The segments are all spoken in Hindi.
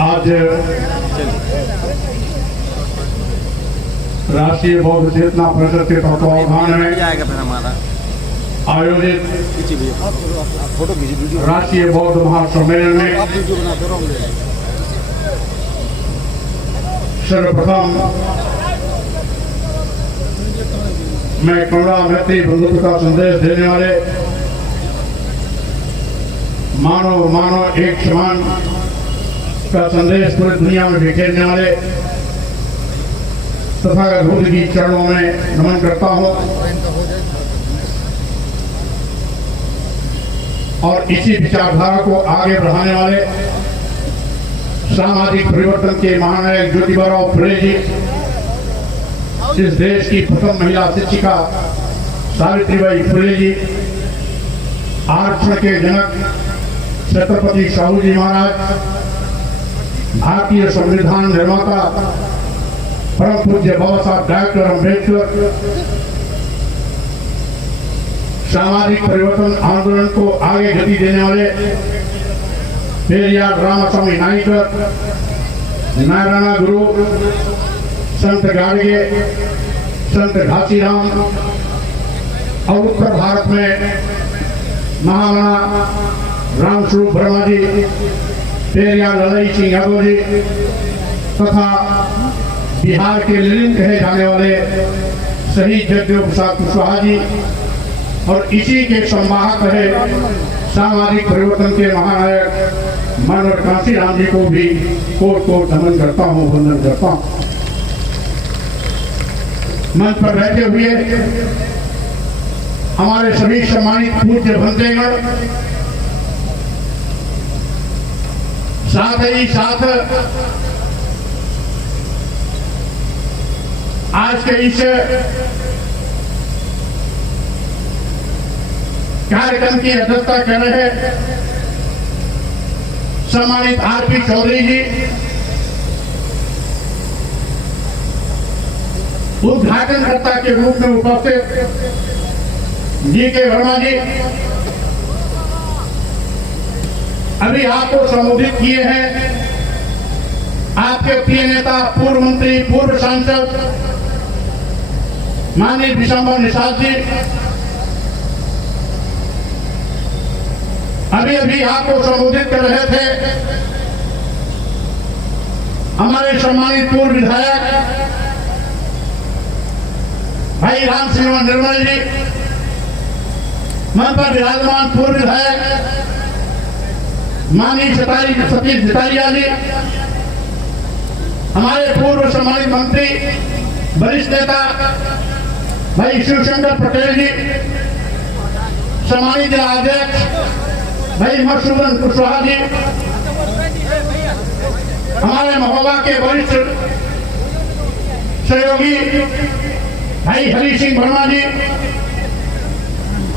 आज राष्ट्रीय बौद्ध चेतना परिषद के तत्वावधान में आयोजित राष्ट्रीय बौद्ध महासम्मेलन में सर्वप्रथम मैं करुणा मैत्री बंधुत्व का संदेश देने वाले मानव मानव एक समान का संदेश पूरी दुनिया में बिखेरने वाले तथागत बुद्ध की चरणों में नमन करता हूं और इसी विचारधारा को आगे बढ़ाने वाले सामाजिक परिवर्तन के महानायक ज्योतिबाराव फुले जी, इस देश की प्रथम महिला शिक्षिका सावित्रीबाई फुले जी, आरक्षण के जनक छत्रपति शाहू जी महाराज, भारतीय संविधान निर्माता परम पूज्य बाबा साहब डॉक्टर अम्बेडकर, सामाजिक परिवर्तन आंदोलन को आगे गति देने वाले पेरियार रामास्वामी नायकर, नारायण गुरु, संत गाडगे, संत घासीराम और उत्तर भारत में महामना रामस्वरूप वर्मा जी, पेरियार ललई सिंह यादव जी तथा बिहार के लीन कहे जाने वाले शहीद जगदेव प्रसाद कुशवाहा जी और इसी के संवाहक है सामाजिक परिवर्तन के महानायक मानव कांशीराम जी को भी कोट कोट नमन करता हूँ, वंदन करता हूँ। मंच पर बैठे हुए हमारे सभी सम्मानित पूज्य बंदेगण, साथ ही साथ आज के इस कार्यक्रम की अध्यक्षता कर रहे सम्मानित आरपी चौधरी जी, उद्घाटनकर्ता के रूप में उपस्थित जी के वर्मा जी, अभी आपको संबोधित किए हैं आपके प्रिय नेता, पूर्व मंत्री, पूर्व सांसद माननीय विशंबर निषाद जी, अभी अभी आपको संबोधित कर रहे थे हमारे सम्मानित पूर्व विधायक भाई राम सिंह निर्मल जी, मंच पर विराजमान पूर्व विधायक माननीय सतीश जितारिया जी, हमारे पूर्व सम्मानित मंत्री वरिष्ठ नेता भाई शिवशंकर पटेल जी, सम्मानित जिला अध्यक्ष भाई मधुसूदन कुशवाहा जी, हमारे महोबा के वरिष्ठ सहयोगी भाई हरि सिंह वर्मा जी,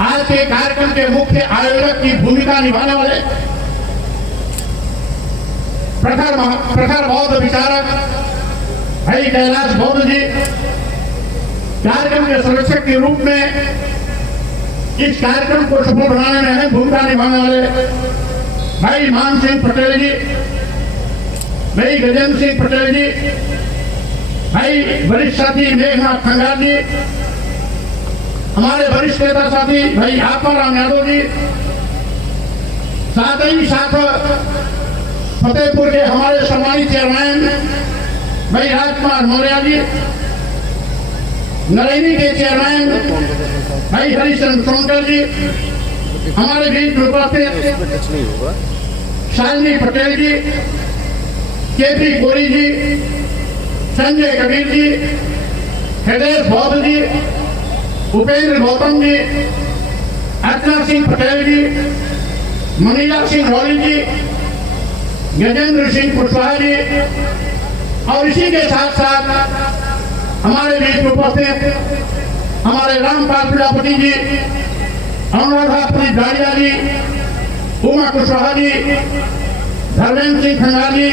आज के कार्यक्रम के मुख्य आयोजक की भूमिका निभाने वाले प्रखर बौद्ध विचारक भाई कैलाश बौद्ध जी, कार्यक्रम के संरक्षक के रूप में इस कार्यक्रम को सफल बनाने में अहम भूमिका निभाने वाले भाई मान सिंह पटेल जी, भाई गजेंद्र सिंह पटेल जी, भाई वरिष्ठ साथी मेघनाथ खंगार जी, हमारे वरिष्ठ नेता साथी भाई आत्माराम यादव जी, साथ ही साथ फतेहपुर के हमारे सम्मानित चेयरमैन भाई राजकुमार मौर्य जी, नरैनी के चेयरमैन भाई हरिश्चंद्र सोनकर जी, हमारे बीच में उपस्थित शालिनी पटेल जी, केपी गोरी जी, संजय कबीर जी, हृदय बौद्ध जी, उपेंद्र गौतम जी, अर्चना सिंह पटेल जी, मनीला सिंह रौली जी, गजेंद्र सिंह कुशवाहा जी और इसी के साथ साथ हमारे बीच में उपस्थित हमारे रामपाल प्रजापति जी, अनुराधा गाड़िया जी, उमा कुशवाहा जी, धर्मेंद्र सिंह खंगार जी,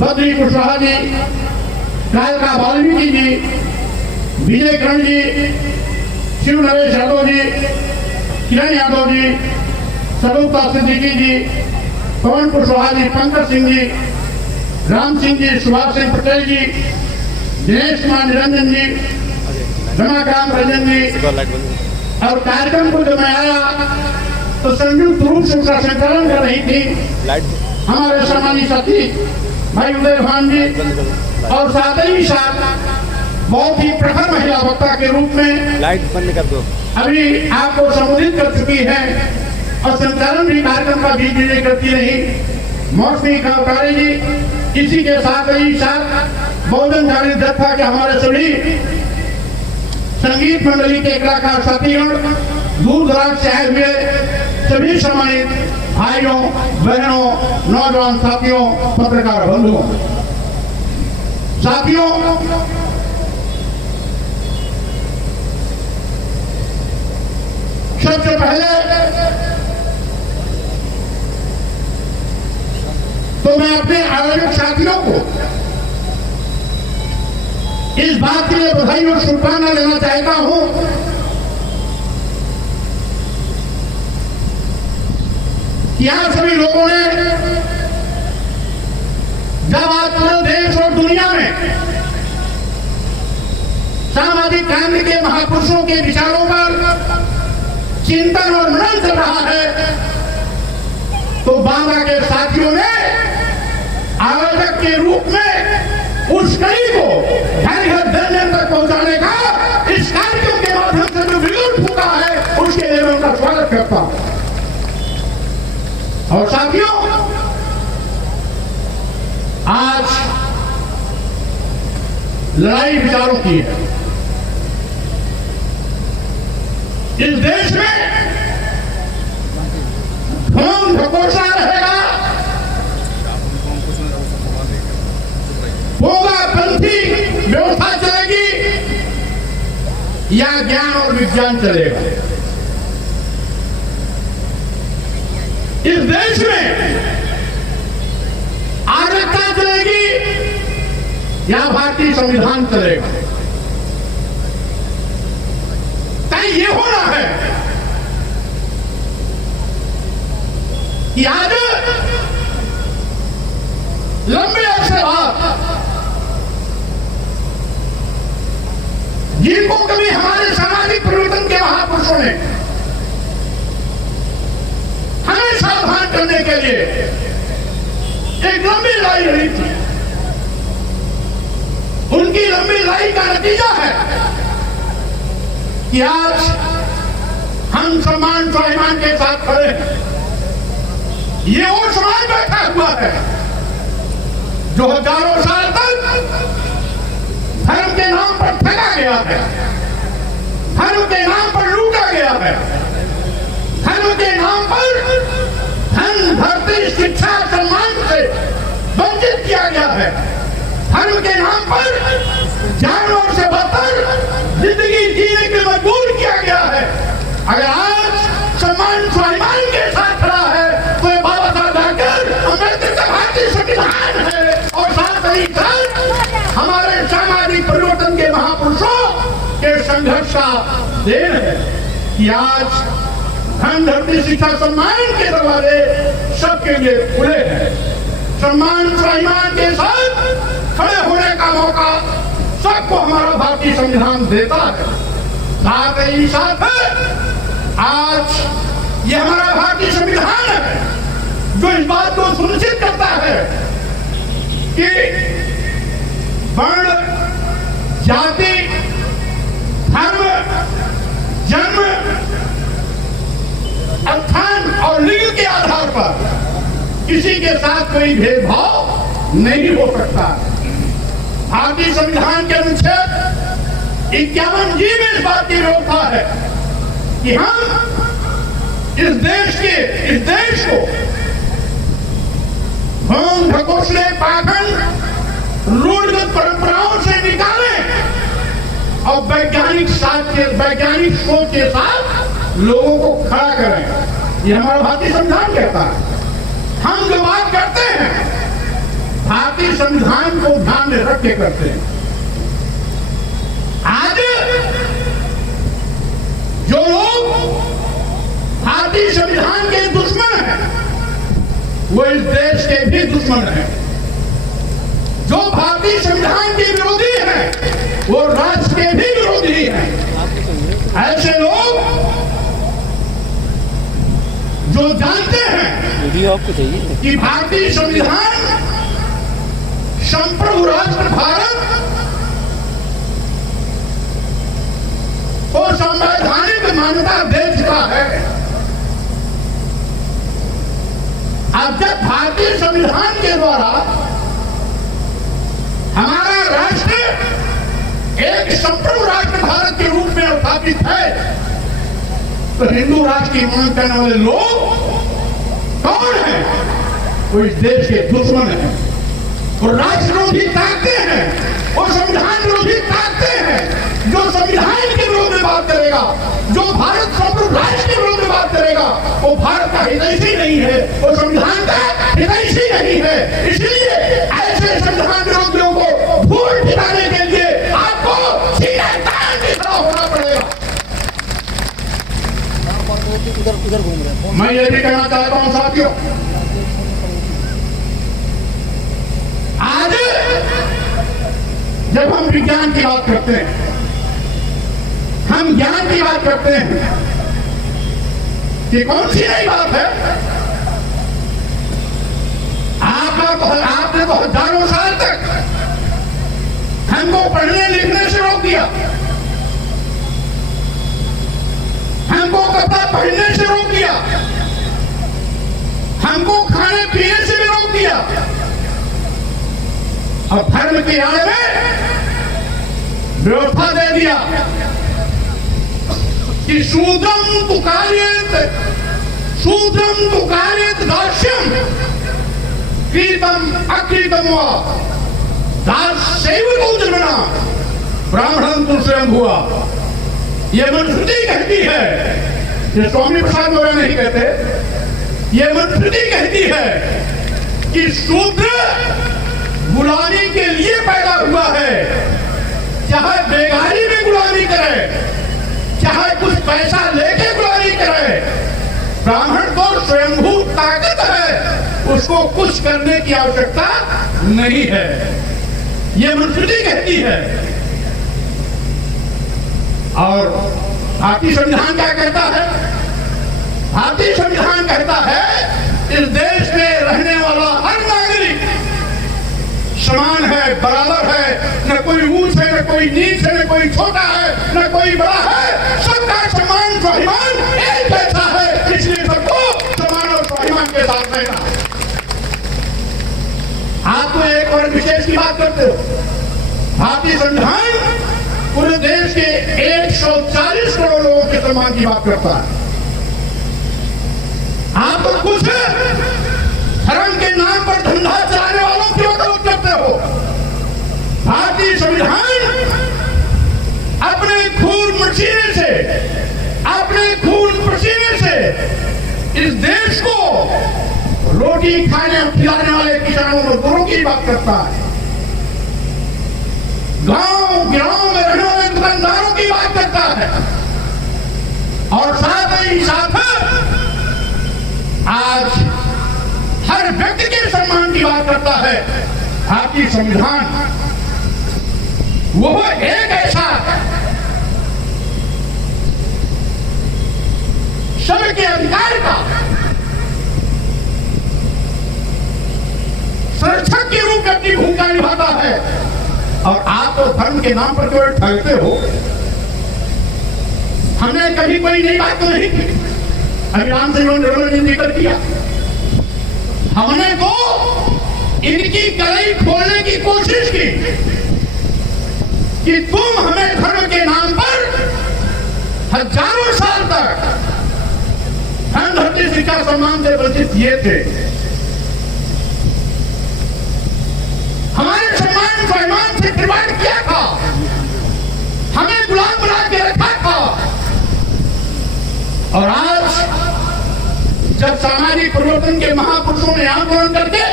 बद्री कुशवाहा जी, कालका वाल्मीकि जी, विजय करण जी, शिव नरेश यादव जी, किरण यादव जी, स्वरूपा सिद्दीकी जी, पवन कुशवाहा जी, पंकज सिंह जी, राम सिंह जी, सुभाष सिंह पटेल जी, दिनेश कुमार निरंजन जी, रमाकांत रंजन जी। और कार्यक्रम को जब मैं आया तो संयुक्त रूप से उसका संचालन कर रही थी हमारे सम्मानित साथी भाई उदय भान जी, और साथ ही साथ बहुत ही प्रखर महिला वक्ता के रूप में लाइट बंद कर दो अभी आपको संबोधित कर चुकी है और संचालन भी कार्यक्रम का बीच बीच करती रही मौसमी कावकारी जी। इसी के साथ ही साथ बहुजन जागृत जत्था के हमारे सभी संगीत मंडली के कलाकार साथीगण, दूर दराज से आए हुए सभी सम्मानित भाइयों बहनों, नौजवान साथियों, पत्रकार बंधुओं, साथियों, सबसे पहले तो मैं अपने आयोजक साथियों को इस बात के लिए बधाई और शुभकामना देना चाहता हूं कि आप सभी लोगों ने जब आज पूरे देश और दुनिया में सामाजिक क्रांति के महापुरुषों के विचारों पर चिंतन और मनन चल रहा है, तो बांदा के साथियों ने आयोजक के रूप में उस कड़ी को घर घर जन तक पहुंचाने का इस कार्यक्रम के माध्यम से जो विरोध फूका है उसके लिए मैं उनका स्वागत करता हूं। और साथियों, आज लड़ाई विचारों की है। इस देश में ढोंग ढकोसला रहेगा, पंथी व्यवस्था चलेगी या ज्ञान और विज्ञान चलेगा। इस देश में आर्यता चलेगी या भारतीय संविधान चलेगा। तय ये होना है कि आज लंबे अरसे बाद जिनको कभी हमारे सामाजिक परिवर्तन के महापुरुषों ने हमें सावधान करने के लिए एक लंबी लड़ाई लड़ी थी, उनकी लंबी लड़ाई का नतीजा है कि आज हम सम्मान स्वाभिमान के साथ खड़े हैं। ये वो समाज बैठा हुआ है जो हजारों साल तक धर्म के नाम पर ठगा गया है, धर्म के नाम पर लूटा गया है, धर्म के नाम पर धन धरती शिक्षा सम्मान से वंचित किया गया है, धर्म के नाम पर जानवर से बदतर जिंदगी जीने के मजबूर किया गया है। अगर आज सम्मान स्वाभिमान के साथ खड़ा है तो ये बाबा साहब आकर अम्बेडकर का भारतीय संविधान है और साथ ही साथ हमारे सामाजिक परिवर्तन के महापुरुषों के संघर्ष का देन है कि आज धन धरती शिक्षा सम्मान के दरवाजे सबके लिए खुले हैं। सम्मान स्वाभिमान के साथ खड़े होने का मौका सबको हमारा भारतीय संविधान देता है। साथ ही साथ आज ये हमारा भारतीय संविधान है जो इस बात को सुनिश्चित करता है कि वर्ण, जाति, धर्म, जन्म, स्थान और लिंग के आधार पर किसी के साथ कोई भेदभाव नहीं हो सकता। भारतीय संविधान के अनुच्छेद 51 जी में इस बात की व्यवस्था है कि हम इस देश को ढोंग ढकोसले पाखंड रूढ़िगत परंपराओं से निकालें और वैज्ञानिक सोच के साथ लोगों को खड़ा करें। ये हमारा भारतीय संविधान कहता है। हम जो बात करते हैं भारतीय संविधान को ध्यान में रख के करते हैं। आज जो लोग भारतीय संविधान के दुश्मन हैं वो इस देश के भी दुश्मन हैं। जो भारतीय संविधान के विरोधी हैं वो राष्ट्र के भी विरोधी हैं। ऐसे लोग जो जानते हैं कि भारतीय संविधान संप्रभु राष्ट्र भारत को संवैधानिक मान्यता दे चुका है। अब जब भारतीय संविधान के द्वारा हमारा राष्ट्र एक संप्रभु राष्ट्र भारत के रूप में स्थापित है, तो हिंदू राष्ट्र की मांग करने वाले लोग कौन हैं? वो इस देश के दुश्मन हैं, वो राष्ट्र विरोधी ताकतें हैं, वो संविधान विरोधी ताकतें हैं। जो संविधान के विरोध में बात करेगा, जो भारत संप्रभु राष्ट्र के विरोध में बात करेगा, वो भारत का हितैषी नहीं है, वो संविधान का हितैषी नहीं है। इसलिए ऐसे संविधान विरोधियों को भूल दिलाने के लिए आपको सीधे तान की तरह होना पड़ेगा। उधर घूम रहे हैं। मैं ये भी कहना चाहता हूं साथियों, आज जब हम विज्ञान की बात करते हैं, हम ज्ञान की बात करते हैं, ये कौन सी नई बात है? आपने तो हजारों साल तक हमको पढ़ने लिखने से रोक दिया, हमको कपड़ा पहनने से रोक दिया, हमको खाने पीने से भी रोक दिया। और धर्म के आड़ में व्यवस्था दे दिया कि शूद्रम तुकार्येत दास्यम क्रीतम अक्रीतम वा दास्यैव द्रविणा ब्राह्मणं तु स्वयं हुआ। ये मनुस्मृति कहती है, ये स्वामी प्रसाद गौड़ा नहीं कहते, ये मनुस्मृति कहती है कि शूद्र गुलामी के लिए पैदा हुआ है, चाहे बेगारी में गुलामी करे, चाहे कुछ पैसा लेके गुलामी करे। ब्राह्मण तो स्वयंभू ताकत है, उसको कुछ करने की आवश्यकता नहीं है, ये मनुस्मृति कहती है। और भारतीय संविधान क्या कहता है? भारतीय संविधान कहता है इस देश में रहने वाला हर नागरिक समान है, बराबर है, न कोई ऊंच है, न कोई नीच है, न कोई छोटा है, न कोई बड़ा है, सबका समान स्वाभिमान एक जैसा है। इसलिए सबको समान और स्वाभिमान के साथ रहना। आप तो एक और विशेष की बात करते हो। भारतीय संविधान पूरे देश के 140 करोड़ लोगों के सम्मान की बात करता है। आप तो कुछ धर्म के नाम पर धंधा चलाने वालों की वकालत करते हो। भारतीय संविधान अपने खून पसीने से इस देश को रोटी खाने और खिलाने वाले किसानों मजदूरों की बात करता है, गांव में रहने वाले दुकानदारों की बात करता है, और साथ ही साथ आज हर व्यक्ति के सम्मान की बात करता है। भारतीय संविधान वो एक ऐसा सबके अधिकार का संरक्षक के रूप में अपनी भूमिका निभाता है। और आप तो धर्म के नाम पर केवल ठगते हो। हमने कभी कोई नई बात तो नहीं की, अभी राम सिंह ने जिक्र किया, हमने तो इनकी कलाई खोलने की कोशिश की कि तुम हमें धर्म के नाम पर हजारों साल तक धन धरती शिक्षा सम्मान से वंचित किए थे, हमारे सम्मान स्वाभिमान से खिलवाड़ किया था, हमें गुलाम बना के रखा था। और आज जब सामाजिक परिवर्तन के महापुरुषों ने आंदोलन करके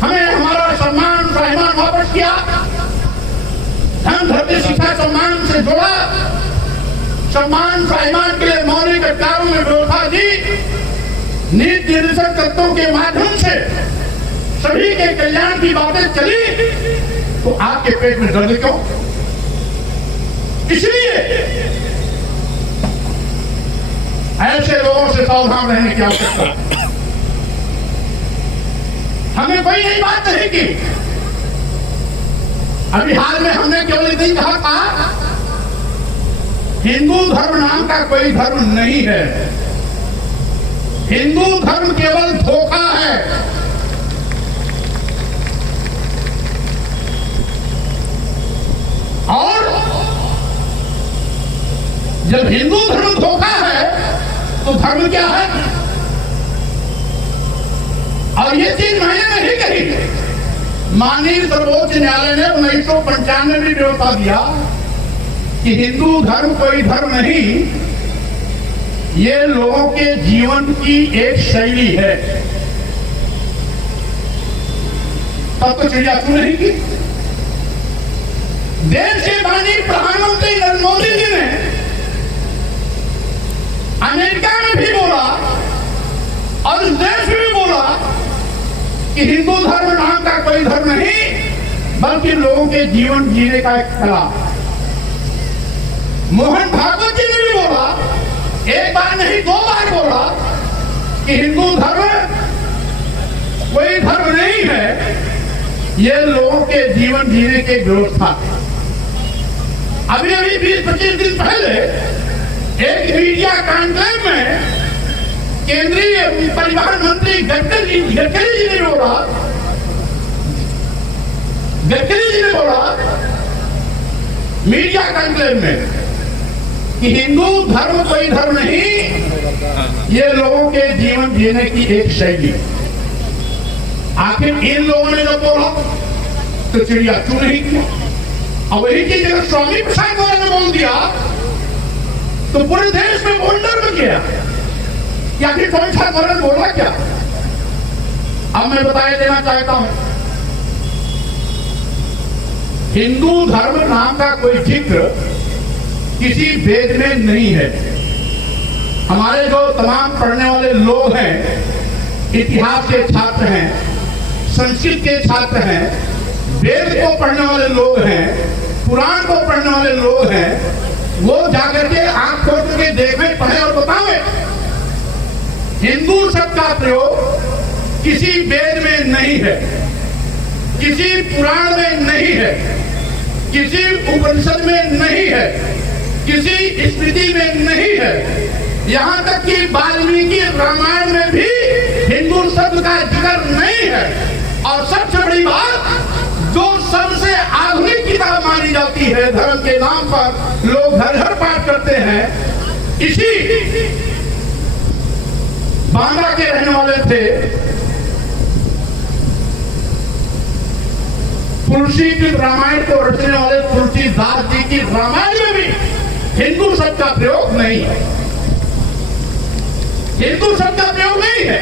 हमें हमारा सम्मान स्वाभिमान वापस किया, धन धरती शिक्षा सम्मान से जोड़ा, सम्मान स्वाभिमान के लिए मौलिक अधिकारों में व्यवस्था दी, नीति निर्देशक तत्वों के माध्यम से सभी के कल्याण की बातें चली, तो आपके पेट में दर्द क्यों? इसलिए ऐसे लोगों से सावधान रहने की आवश्यकता है। हमने कोई नई बात नहीं की। अभी हाल में हमने केवल इतनी कहा था, हिंदू धर्म नाम का कोई धर्म नहीं है। हिंदू धर्म केवल धोखा है। और जब हिंदू धर्म धोखा है तो धर्म क्या है? और ये चीज मैंने नहीं कही, माननीय सर्वोच्च न्यायालय ने 1995 में भी बता दिया कि हिंदू धर्म कोई धर्म नहीं, ये लोगों के जीवन की एक शैली है। तब तो चिड़िया क्यों नहीं की? देश के माननीय प्रधानमंत्री नरेंद्र मोदी जी ने अमेरिका में भी बोला और इस देश में भी बोला कि हिंदू धर्म नाम का कोई धर्म नहीं, बल्कि लोगों के जीवन जीने का एक कला। मोहन भागवत जी ने भी बोला, एक बार नहीं 2 बार बोला कि हिंदू धर्म कोई धर्म नहीं है, ये लोगों के जीवन जीने की व्यवस्था। अभी 20-25 दिन पहले एक मीडिया कॉन्क्लेव में केंद्रीय परिवहन मंत्री गडकरी जी ने बोला मीडिया कॉन्क्लेव में कि हिंदू धर्म कोई धर्म नहीं, ये लोगों के जीवन जीने की एक शैली। आखिर इन लोगों ने जब बोला तो चिड़िया क्यों नहीं किया? अब वही चीज अगर स्वामी प्रसाद गौर ने बोल दिया तो पूरे देश में वंडर में गया या फिर स्वामी प्रसाद गौर ने बोला क्या? अब मैं बताया देना चाहता हूं, हिंदू धर्म नाम का कोई जिक्र किसी वेद में नहीं है। हमारे जो तमाम पढ़ने वाले लोग हैं, इतिहास के छात्र हैं, संस्कृत के छात्र हैं, वेद को पढ़ने वाले लोग हैं, पुराण को पढ़ने वाले लोग हैं, वो जाकर के आंख खोल के देखें, पढ़े और बताएं। हिंदू शब्द का प्रयोग किसी वेद में नहीं है, किसी पुराण में नहीं है, किसी उपनिषद में नहीं है, किसी स्मृति में नहीं है। यहां तक कि वाल्मीकि रामायण में भी हिंदू शब्द का जिक्र नहीं है। और सबसे बड़ी बात, जो सबसे आधुनिक किताब मानी जाती है धर्म के नाम पर लोग घर घर पाठ करते हैं, इसी बांदा के रहने वाले थे तुलसी की रामायण को रचने वाले तुलसीदास जी की रामायण में भी हिंदू शब्द का प्रयोग नहीं है। हिंदू शब्द का प्रयोग नहीं है।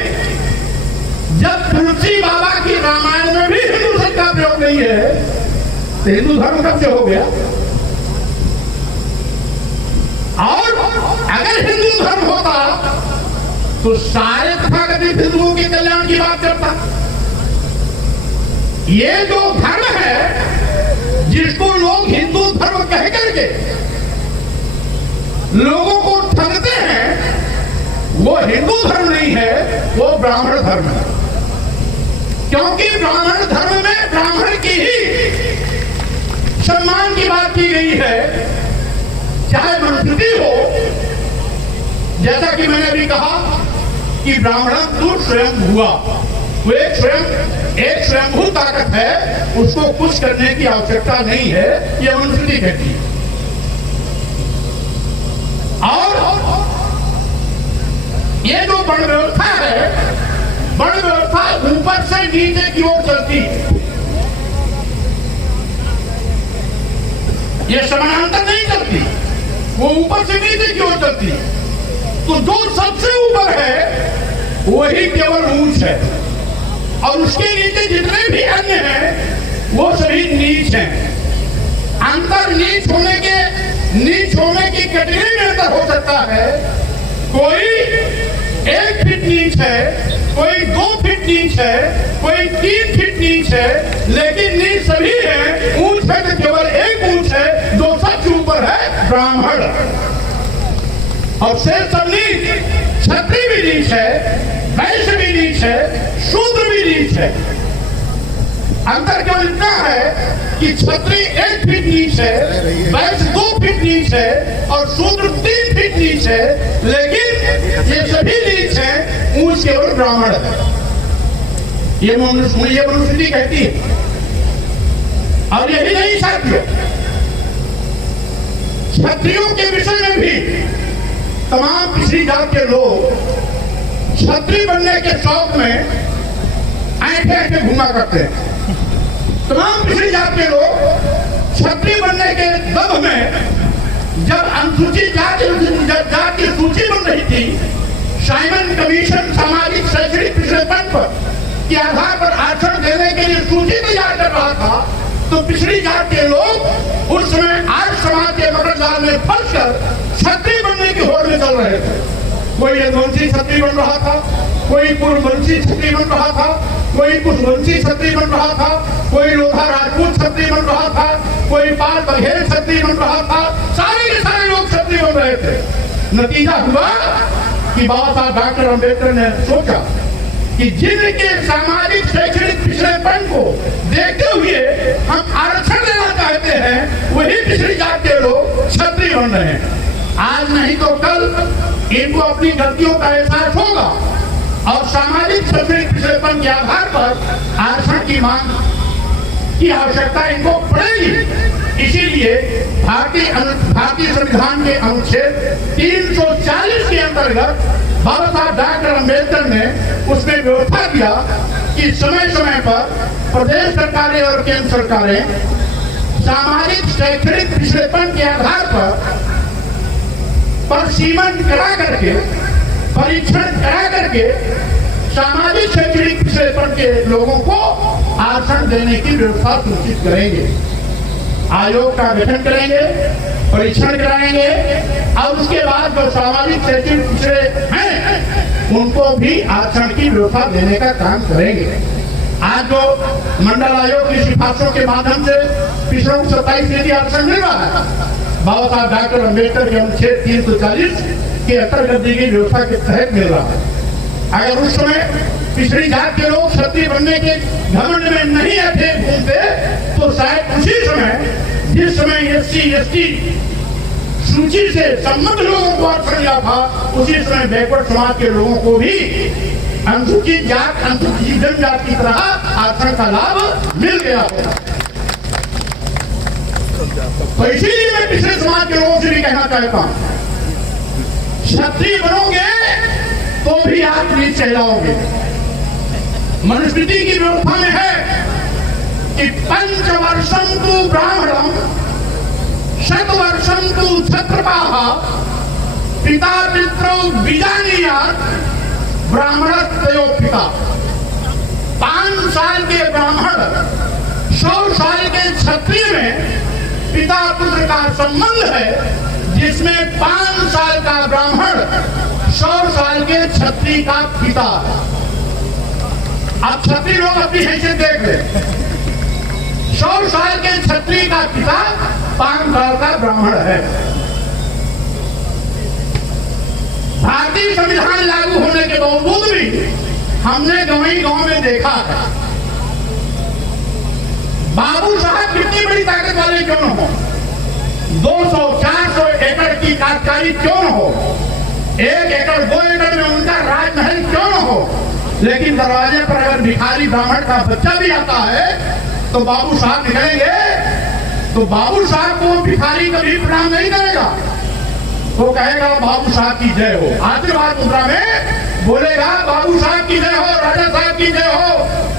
जब तुलसी बाबा की रामायण में भी हिंदू शब्द का प्रयोग नहीं है, तो हिंदू धर्म कब से हो गया? और अगर हिंदू धर्म होता तो सारे तथाकथित हिंदुओं के कल्याण की बात करता। ये जो धर्म है, जिसको लोग हिंदू धर्म कह करके लोगों को ठगते हैं, वो हिंदू धर्म नहीं है, वो ब्राह्मण धर्म है। क्योंकि ब्राह्मण धर्म में ब्राह्मण की ही सम्मान की बात की गई है, चाहे मनुस्मृति हो। जैसा कि मैंने अभी कहा कि ब्राह्मण तो स्वयं हुआ, वो एक स्वयंभू ताकत है, उसको कुछ करने की आवश्यकता नहीं है, यह मनुस्मृति कहती है। और ये जो वर्ण व्यवस्था है, वर्ण व्यवस्था ऊपर से नीचे की ओर चलती है, ये समानांतर नहीं चलती, वो ऊपर से नीचे की ओर चलती है। तो जो सबसे ऊपर है वही केवल ऊंच है, और उसके नीचे जितने भी अन्य हैं वो सभी नीच हैं। अंतर नीच होने की कैटेगरी में अंतर हो सकता है। कोई 1 फीट नीच है, कोई 2 फीट नीच है, कोई 3 फीट नीच है, लेकिन नीच सभी है। ऊंच है तो केवल एक ऊंच है, जो सबसे ऊपर है ब्राह्मण। और शेष सब नीच, क्षत्रिय भी नीच है, वैश्य भी नीच है, शूद्र भी नीच है। अंतर केवल इतना है कि क्षत्रिय 1 फीट नीच है, वैश्य 2 फीट नीच है और शूद्र 3 फीट नीच है, लेकिन ये सभी नीच है, ऊंच केवल ब्राह्मण है। ये मनुस्मृति कहती है। और यही नहीं साथियों, क्षत्रियों के विषय में भी तमाम पिछड़ी जात के लोग क्षत्रिय बनने के शौक में ऐठे ऐठे घुमा करते हैं। तमाम पिछड़ी जात के लोग क्षत्रिय बनने के दम में, जब अनुसूचित जात की सूची बन रही थी, साइमन कमीशन सामाजिक शैक्षणिक पिछड़ेपन पर के आधार पर आरक्षण देने के लिए सूची तैयार कर रहा था, तो पिछड़ी जात के लोग उस समय आर्य समाज के मकर जाल में फंसकर क्षत्रिय बनने की होड़ में चल रहे थे। कोई यदुवंशी क्षत्रिय बन रहा था, कोई पूर्ववंशी क्षत्रिय बन रहा था, कोई कुशवंशी क्षत्रिय बन रहा था, कोई लोधा राजपूत क्षत्रिय बन रहा था, कोई पाल बघेल क्षत्रिय बन रहा था। सारे के सारे लोग क्षत्रिय बन रहे थे। नतीजा हुआ कि बाबा साहब डॉक्टर अम्बेडकर ने सोचा कि जिनके सामाजिक शैक्षणिक पिछड़ेपन को देखते हुए हम आरक्षण देना चाहते हैं, वही पिछड़ी जात के लोग क्षत्रिय बन रहे हैं। आज नहीं तो कल इनको अपनी गलतियों का एहसास होगा और सामाजिक शैक्षणिक पिछड़ेपन के आधार पर आरक्षण की मांग की आवश्यकता इनको पड़ेगी। इसीलिए भारतीय संविधान के अनुच्छेद 340 के अंतर्गत बाबा साहब डॉक्टर अम्बेडकर ने उसमें व्यवस्था किया कि समय समय पर प्रदेश सरकारें और केंद्र सरकारें सामाजिक शैक्षणिक पिछड़ेपन के आधार पर सीमन करा करके, परीक्षण करा करके सामाजिक शैक्षणिक पिछड़ेपन के लोगों को आरक्षण देने की व्यवस्था सुनिश्चित करेंगे। आयोग का गठन करेंगे, परीक्षण कराएंगे और उसके बाद जो सामाजिक शैक्षणिक पिछड़े हैं उनको भी आरक्षण की व्यवस्था देने का काम करेंगे। आज जो मंडल आयोग की सिफारिशों के माध्यम से पिछड़ों को 27% आरक्षण मिल रहा है, बाबा साहब डॉक्टर अम्बेडकर के अनुच्छेद 340 के अंतर्गत दी गई व्यवस्था के तहत मिल रहा है। अगर उस समय पिछड़ी जात के लोग क्षत्रिय बनने के घमंड में नहीं थे घूमते, तो शायद उसी समय, जिस समय SC ST सूची से संबद्ध लोगों को आरक्षण मिला था, उसी समय बैकवर्ड समाज के लोगों को भी अनुसूचित जात, अनुसूचित जनजाति की तरह आरक्षण का लाभ मिल गया होगा। तो इसीलिए मैं पिछड़े समाज के लोगों से भी कहना चाहता हूं, क्षत्रिय बनोगे तो भी आप नीच कहलाओगे। मनुस्मृति की व्यवस्था में है कि 5 वर्षम तु ब्राह्मणम, 7 वर्षम तु क्षत्रपाः, पिता पितरौ विजानीयात्, ब्राह्मणत्वयो पिता। 5 साल के ब्राह्मण 100 साल के क्षत्रिय में पिता पुत्र का संबंध है, जिसमें 5 साल का ब्राह्मण 100 साल के क्षत्रिय का पिता। अब क्षत्रिय लोग अपनी हैसियत देख ले, 100 साल के क्षत्रिय का पिता 5 साल का ब्राह्मण है। भारतीय संविधान लागू होने के बावजूद भी हमने गांव में देखा है, बाबू साहब कितनी बड़ी ताकत वाले क्यों न हो, 200-400 एकड़ की काश्तकारी क्यों न हो, 1 एकड़ 2 एकड़ में उनका राजमहल क्यों न हो, लेकिन दरवाजे पर अगर भिखारी ब्राह्मण का बच्चा भी आता है तो बाबू साहब निकलेंगे, तो बाबू साहब को भिखारी कभी प्रणाम नहीं करेगा, वो कहेगा बाबू साहब की जय हो। आशीर्वाद मुद्रा में बोलेगा बाबू साहब की जय हो, राजा साहब की जय हो।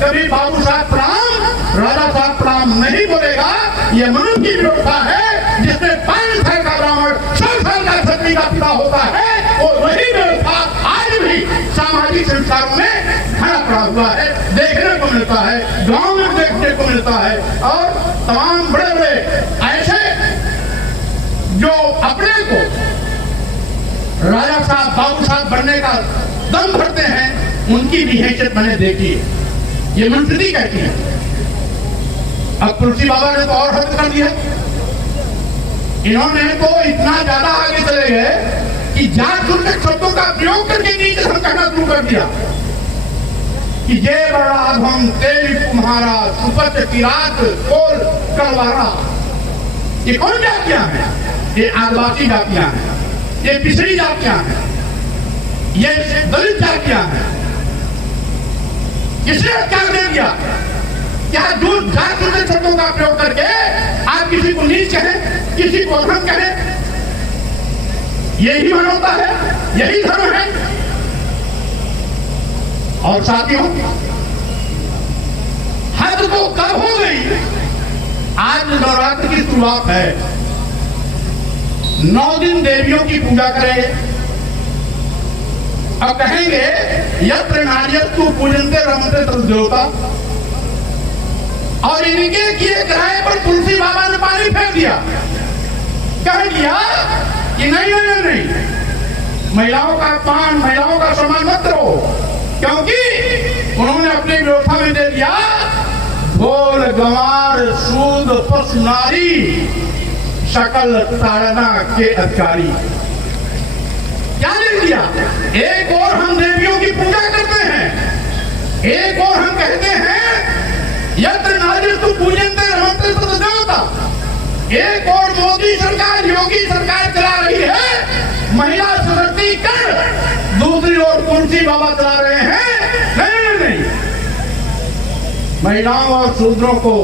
कभी बाबू साहब प्रणाम, राजा साहब प्रणाम नहीं बोलेगा। यह मनुष्य की व्यवस्था है जिसमें 5 साल का ब्राह्मण 100 साल का क्षत्रिय का पिता होता है, और वही व्यवस्था आज भी सामाजिक संस्थानों में खड़ा पड़ा हुआ है, देखने को मिलता है, गांव में देखने को मिलता है। और तमाम बड़े बड़े ऐसे जो अपने को राजा साहब बाबू साहब बनने का दम भरते हैं उनकी भी हैसियत मैंने देखी है। ये मंत्री कहती है। अब तुलसी बाबा ने तो और हद कर दिया। इन्होंने तो इतना ज्यादा आगे चले गए कि जात सूचक शब्दों का प्रयोग करके नीचे हम कहना शुरू कर दिया कि ये बड़ा हम तेल तुम्हारा सुपत की रात कोल करवारा। ये कौन जातियां हैं? ये आदिवासी जातियां हैं, ये पिछड़ी जातियां हैं, ये दलित जातियां हैं। किसने क्या दे दिया? क्या जो जात सूचक शब्दों का प्रयोग करके आप किसी को नीच कहें, किसी को अधम कहें? यही मानवता है, यही धर्म है। और साथियों, हद तो कब हो गई? आज नवरात्र की शुरुआत है। 9 दिन देवियों की पूजा करेंगे। अब कहेंगे यत्र नार्यस्तु पूजन्ते रमन्ते तत् देवता। और इनके किए किराए पर तुलसी बाबा ने पानी फेंक दिया। कह दिया कि नहीं नहीं नहीं, महिलाओं का अपमान, महिलाओं का सम्मान मत करो, क्योंकि उन्होंने अपनी व्यवस्था में दे दिया ढोल गंवार सूद पशु नारी सकल ताड़ना के अधिकारी। क्या दे दिया? एक और हम देवियों की पूजा करते हैं, एक और हम कहते हैं यत्र नार्यस्तु पूजन्ते रमन्ते तत् देवता। एक और मोदी सरकार, योगी सरकार चला रही है महिला सशक्तिकरण, दूसरी ओर तुलसी बाबा चला रहे हैं नहीं नहीं नहीं, महिलाओं और शूद्रों को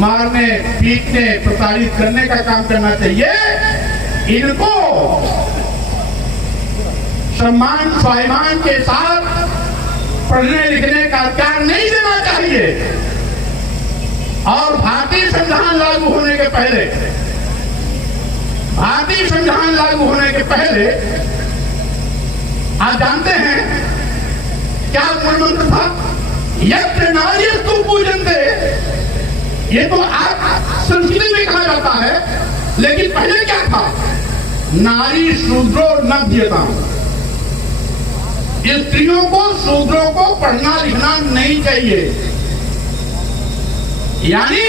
मारने, पीटने, प्रताड़ित करने का काम करना चाहिए। इनको सम्मान स्वाभिमान के साथ पढ़ने लिखने का अधिकार नहीं देना चाहिए। और भारतीय संविधान लागू होने के पहले, भारतीय संविधान लागू होने के पहले आप जानते हैं क्या मूल मंत्र था? यत्र नार्यस्तु पूजन्ते। ये तो आप संस्कृति में कहा जाता है, लेकिन पहले क्या था? नारी शूद्रो न द्यता। स्त्रियों को, शूद्रों को पढ़ना लिखना नहीं चाहिए, यानी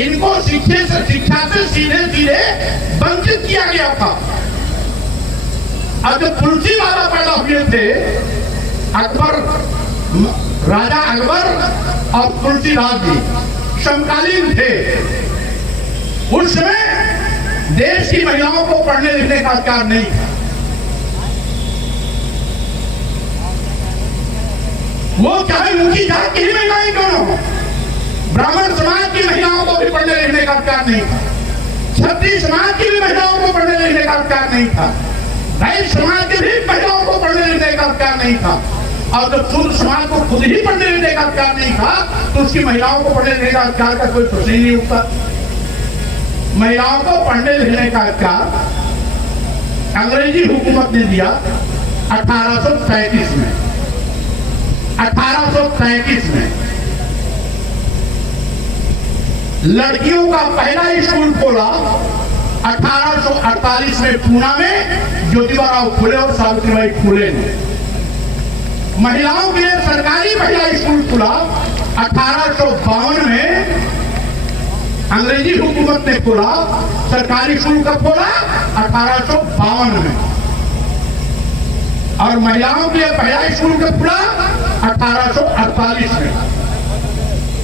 इनको शिक्षा से सीधे सीधे वंचित किया गया था। अब जब तुलसी बाबा पैदा हुए थे, अकबर, राजा अकबर और तुलसीदास जी समकालीन थे। उस समय देश की महिलाओं को पढ़ने लिखने का अधिकार नहीं था। वो चाहे उनकी जात की ही महिलाएं क्यों हो, ब्राह्मण समाज की महिलाओं को भी पढ़ने लिखने का अधिकार नहीं था, क्षत्रिय समाज की भी महिलाओं को पढ़ने लिखने का अधिकार नहीं था, वैश्य समाज की भी महिलाओं को पढ़ने लिखने का अधिकार नहीं था। और जब शूद्र समाज को खुद ही पढ़ने लिखने का अधिकार नहीं था, तो उसकी महिलाओं को पढ़ने लिखने का अधिकार का कोई प्रश्न ही नहीं उठता। महिलाओं को पढ़ने लिखने का अधिकार अंग्रेजी हुकूमत ने दिया 1835 में। 1835 में लड़कियों का पहला स्कूल खोला 1848 में पूना में ज्योतिबा राव फुले और सावित्रीबाई फुले ने। महिलाओं के लिए सरकारी महिला स्कूल खुला 1852 में, अंग्रेजी हुकूमत ने खोला। सरकारी स्कूल कब खोला? 1852 में। और महिलाओं के लिए पहला स्कूल कब खुला? 1848 में।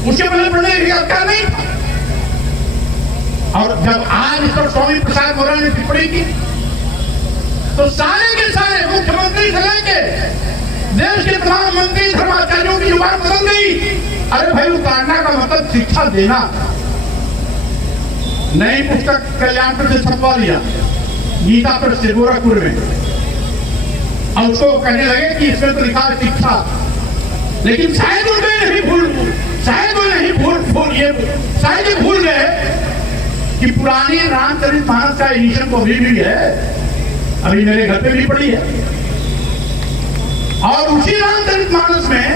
उसके पहले पढ़ने लिखने का अधिकार नहीं था। और जब आज इस पर स्वामी प्रसाद मौर्य ने टिप्पणी की, तो सारे के सारे मुख्यमंत्री से लेके देश के तमाम मंत्री धर्माचार्यों की जुबान बदल गई। अरे भाई, उतारना का मतलब शिक्षा देना। नई पुस्तक कल्याणपुर से छपवा लिया, गीता पर से गोरखपुर में, और उसको कहने लगे कि इसमें तो लिखा है शिक्षा, लेकिन शायद उनको नहीं भूल गए कि पुरानी रामचरितमानस का एडिशन को भी है, अभी मेरे घर पे भी पड़ी है। और उसी रामचरितमानस में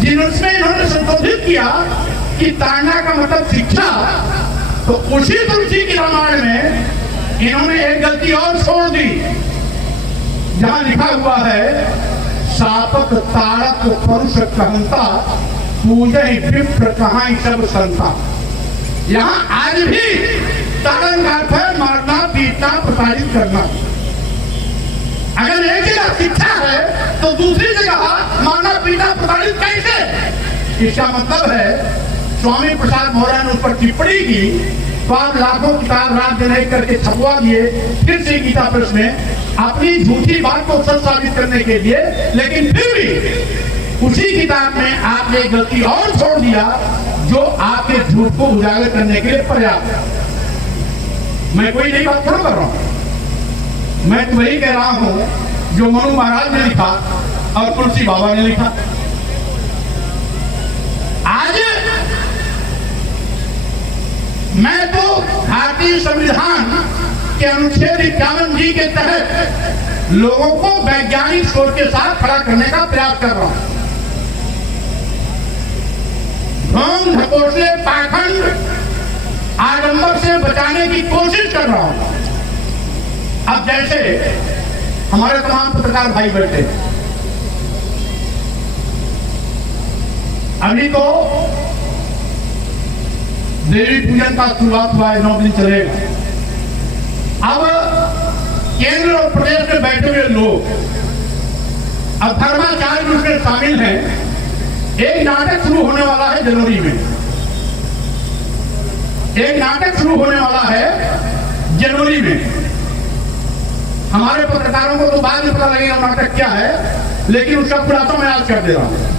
जिनमें इन्होंने संशोधित किया कि ताड़ना का मतलब शिक्षा, तो उसी तुलसी की रामायण में इन्होंने एक गलती और छोड़ दी, जहां लिखा हुआ है सापत तारक परुष कहता, पूजय विप्र कहाँ सब संता। यहाँ आज भी तारण का अर्थ है मारना, पीटना, प्रताड़ित करना। अगर एक जगह शिक्षा है तो दूसरी जगह मारना, पीटना, प्रताड़ित कैसे? इसका मतलब है स्वामी प्रसाद मौर्य ने उस पर टिप्पणी की तो आप लाखों किताब रात दिन एक करके छपवा दिए, फिर से गीता प्रेस में अपनी झूठी बात को सच साबित करने के लिए। लेकिन फिर भी उसी किताब में आपने एक गलती और छोड़ दिया जो आपके झूठ को उजागर करने के लिए पर्याप्त है। मैं कोई नई बात थोड़ा कर रहा हूं, मैं तो वही कह रहा हूं जो मनु महाराज ने लिखा और तुलसी बाबा ने लिखा। आज मैं तो भारतीय संविधान के अनुच्छेद 51 के तहत लोगों को वैज्ञानिक सोच के साथ खड़ा करने का प्रयास कर रहा हूं। ढोंग ढकोसले, पाखंड, आडंबर से बचाने की कोशिश कर रहा हूं। अब जैसे हमारे तमाम पत्रकार भाई बैठे, अभी तो देवी पूजन का शुरुआत हुआ है, 9 दिन चलेगा। अब केंद्र और प्रदेश में बैठे हुए लोग अब धर्माचार्य उसमें शामिल हैं। एक नाटक शुरू होने वाला है जनवरी में, एक नाटक शुरू होने वाला है जनवरी में। हमारे पत्रकारों को तो बाद में पता लगेगा नाटक क्या है, लेकिन उसका खुलासा मैं आज कर दे रहा हूं।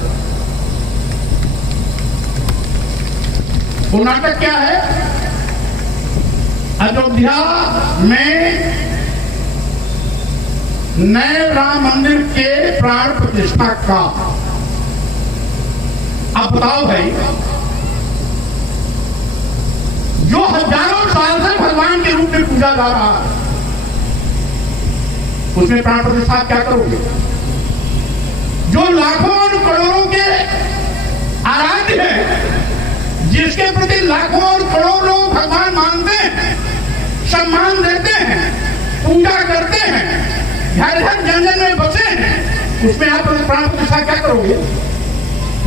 वो नाटक क्या है? अयोध्या में नए राम मंदिर के प्राण प्रतिष्ठा का। अब बताओ भाई, जो हजारों साल से भगवान के रूप में पूजा जा रहा है, उसमें प्राण प्रतिष्ठा क्या करोगे? जो लाखों और करोड़ों के आराध्य हैं, जिसके प्रति लाखों और करोड़ों लोग भगवान मानते हैं, सम्मान देते हैं, पूजा करते हैं, घर घर जन जन में बसे हैं, उसमें आप प्राण प्रतिष्ठा क्या करोगे?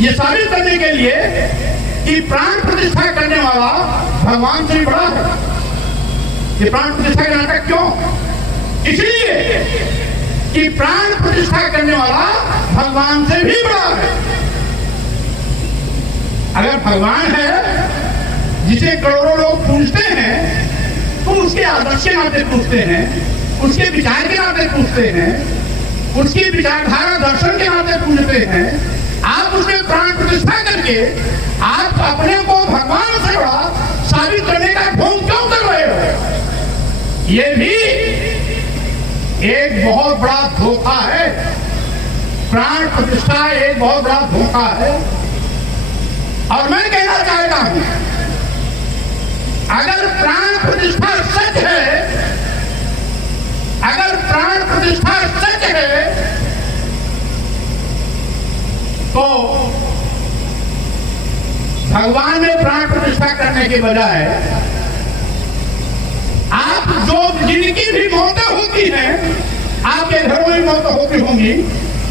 ये साबित करने के लिए कि प्राण प्रतिष्ठा करने वाला भगवान से भी बड़ा है। ये प्राण प्रतिष्ठा का नाटक क्यों? इसलिए कि प्राण प्रतिष्ठा करने वाला भगवान से भी बड़ा है। अगर भगवान है जिसे करोड़ों लोग पूजते हैं, तो उसके आदर्श के नाते पूजते हैं, उसके विचार के नाते पूजते हैं, उसकी विचारधारा दर्शन के नाते पूजते हैं। आप उसमें प्राण प्रतिष्ठा करके आप अपने को भगवान से बड़ा साबित करने का ढोंग क्यों कर रहे हो? ये भी एक बहुत बड़ा धोखा है। प्राण प्रतिष्ठा एक बहुत बड़ा धोखा है। और मैं कहना चाहता हूं, अगर प्राण प्रतिष्ठा सच है, अगर प्राण प्रतिष्ठा सच है, तो भगवान में प्राण प्रतिष्ठा करने के बजाय आप जो जिनकी भी मौतें होती हैं, आपके घरों में मौतें होती होंगी,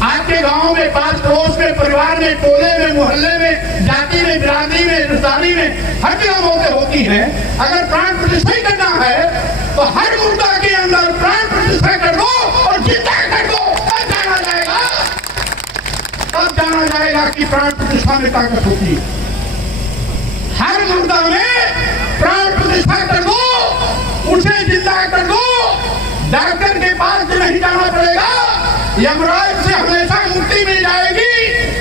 आपके गांव में, पास पड़ोस में, परिवार में, टोले में, मोहल्ले में, जाति में, बिरादरी में, रिश्तेदारी में, हर जगह मौतें होती हैं। अगर प्राण प्रतिष्ठा करना है तो हर मुर्दा के अंदर प्राण प्रतिष्ठा कर दो और जिंदा कर दो। तब जाना जाएगा कि प्राण प्रतिष्ठा में ताकत होती है। हर मुर्दा में प्राण प्रतिष्ठा कर दो, उसे जिंदा कर दो। डॉक्टर के पास नहीं जाना पड़ेगा, यमराज से हमेशा मुक्ति मिल जाएगी,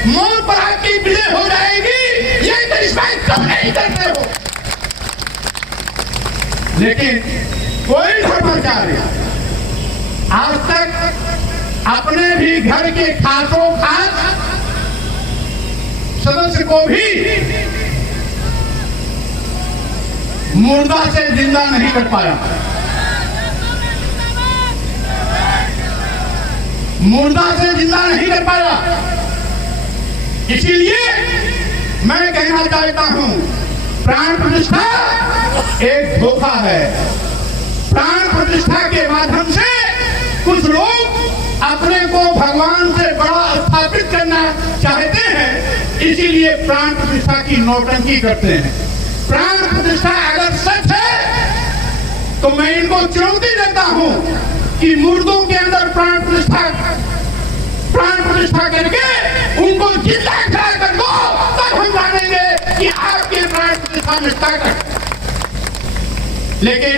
मौत पर आपकी विजय हो जाएगी। ये करिश्मा क्यों नहीं करते हो? लेकिन कोई धर्माचार्य आज तक अपने भी घर के खासों खास सदस्य को भी मुर्दा से जिंदा नहीं कर पाया। मुर्दा से जिंदा नहीं कर पाया। इसीलिए मैं कहना चाहता हूं, प्राण प्रतिष्ठा एक धोखा है। प्राण प्रतिष्ठा के माध्यम से कुछ लोग अपने को भगवान से बड़ा इसीलिए प्राण प्रतिष्ठा की नौटंकी करते हैं। प्राण प्रतिष्ठा अगर सच है तो मैं इनको चुनौती देता हूं कि मुर्दों के अंदर प्राण प्रतिष्ठा करके उनको जिंदा खड़ा कर दो, तब हम जानेंगे कि आपके प्राण प्रतिष्ठा में ताकत। लेकिन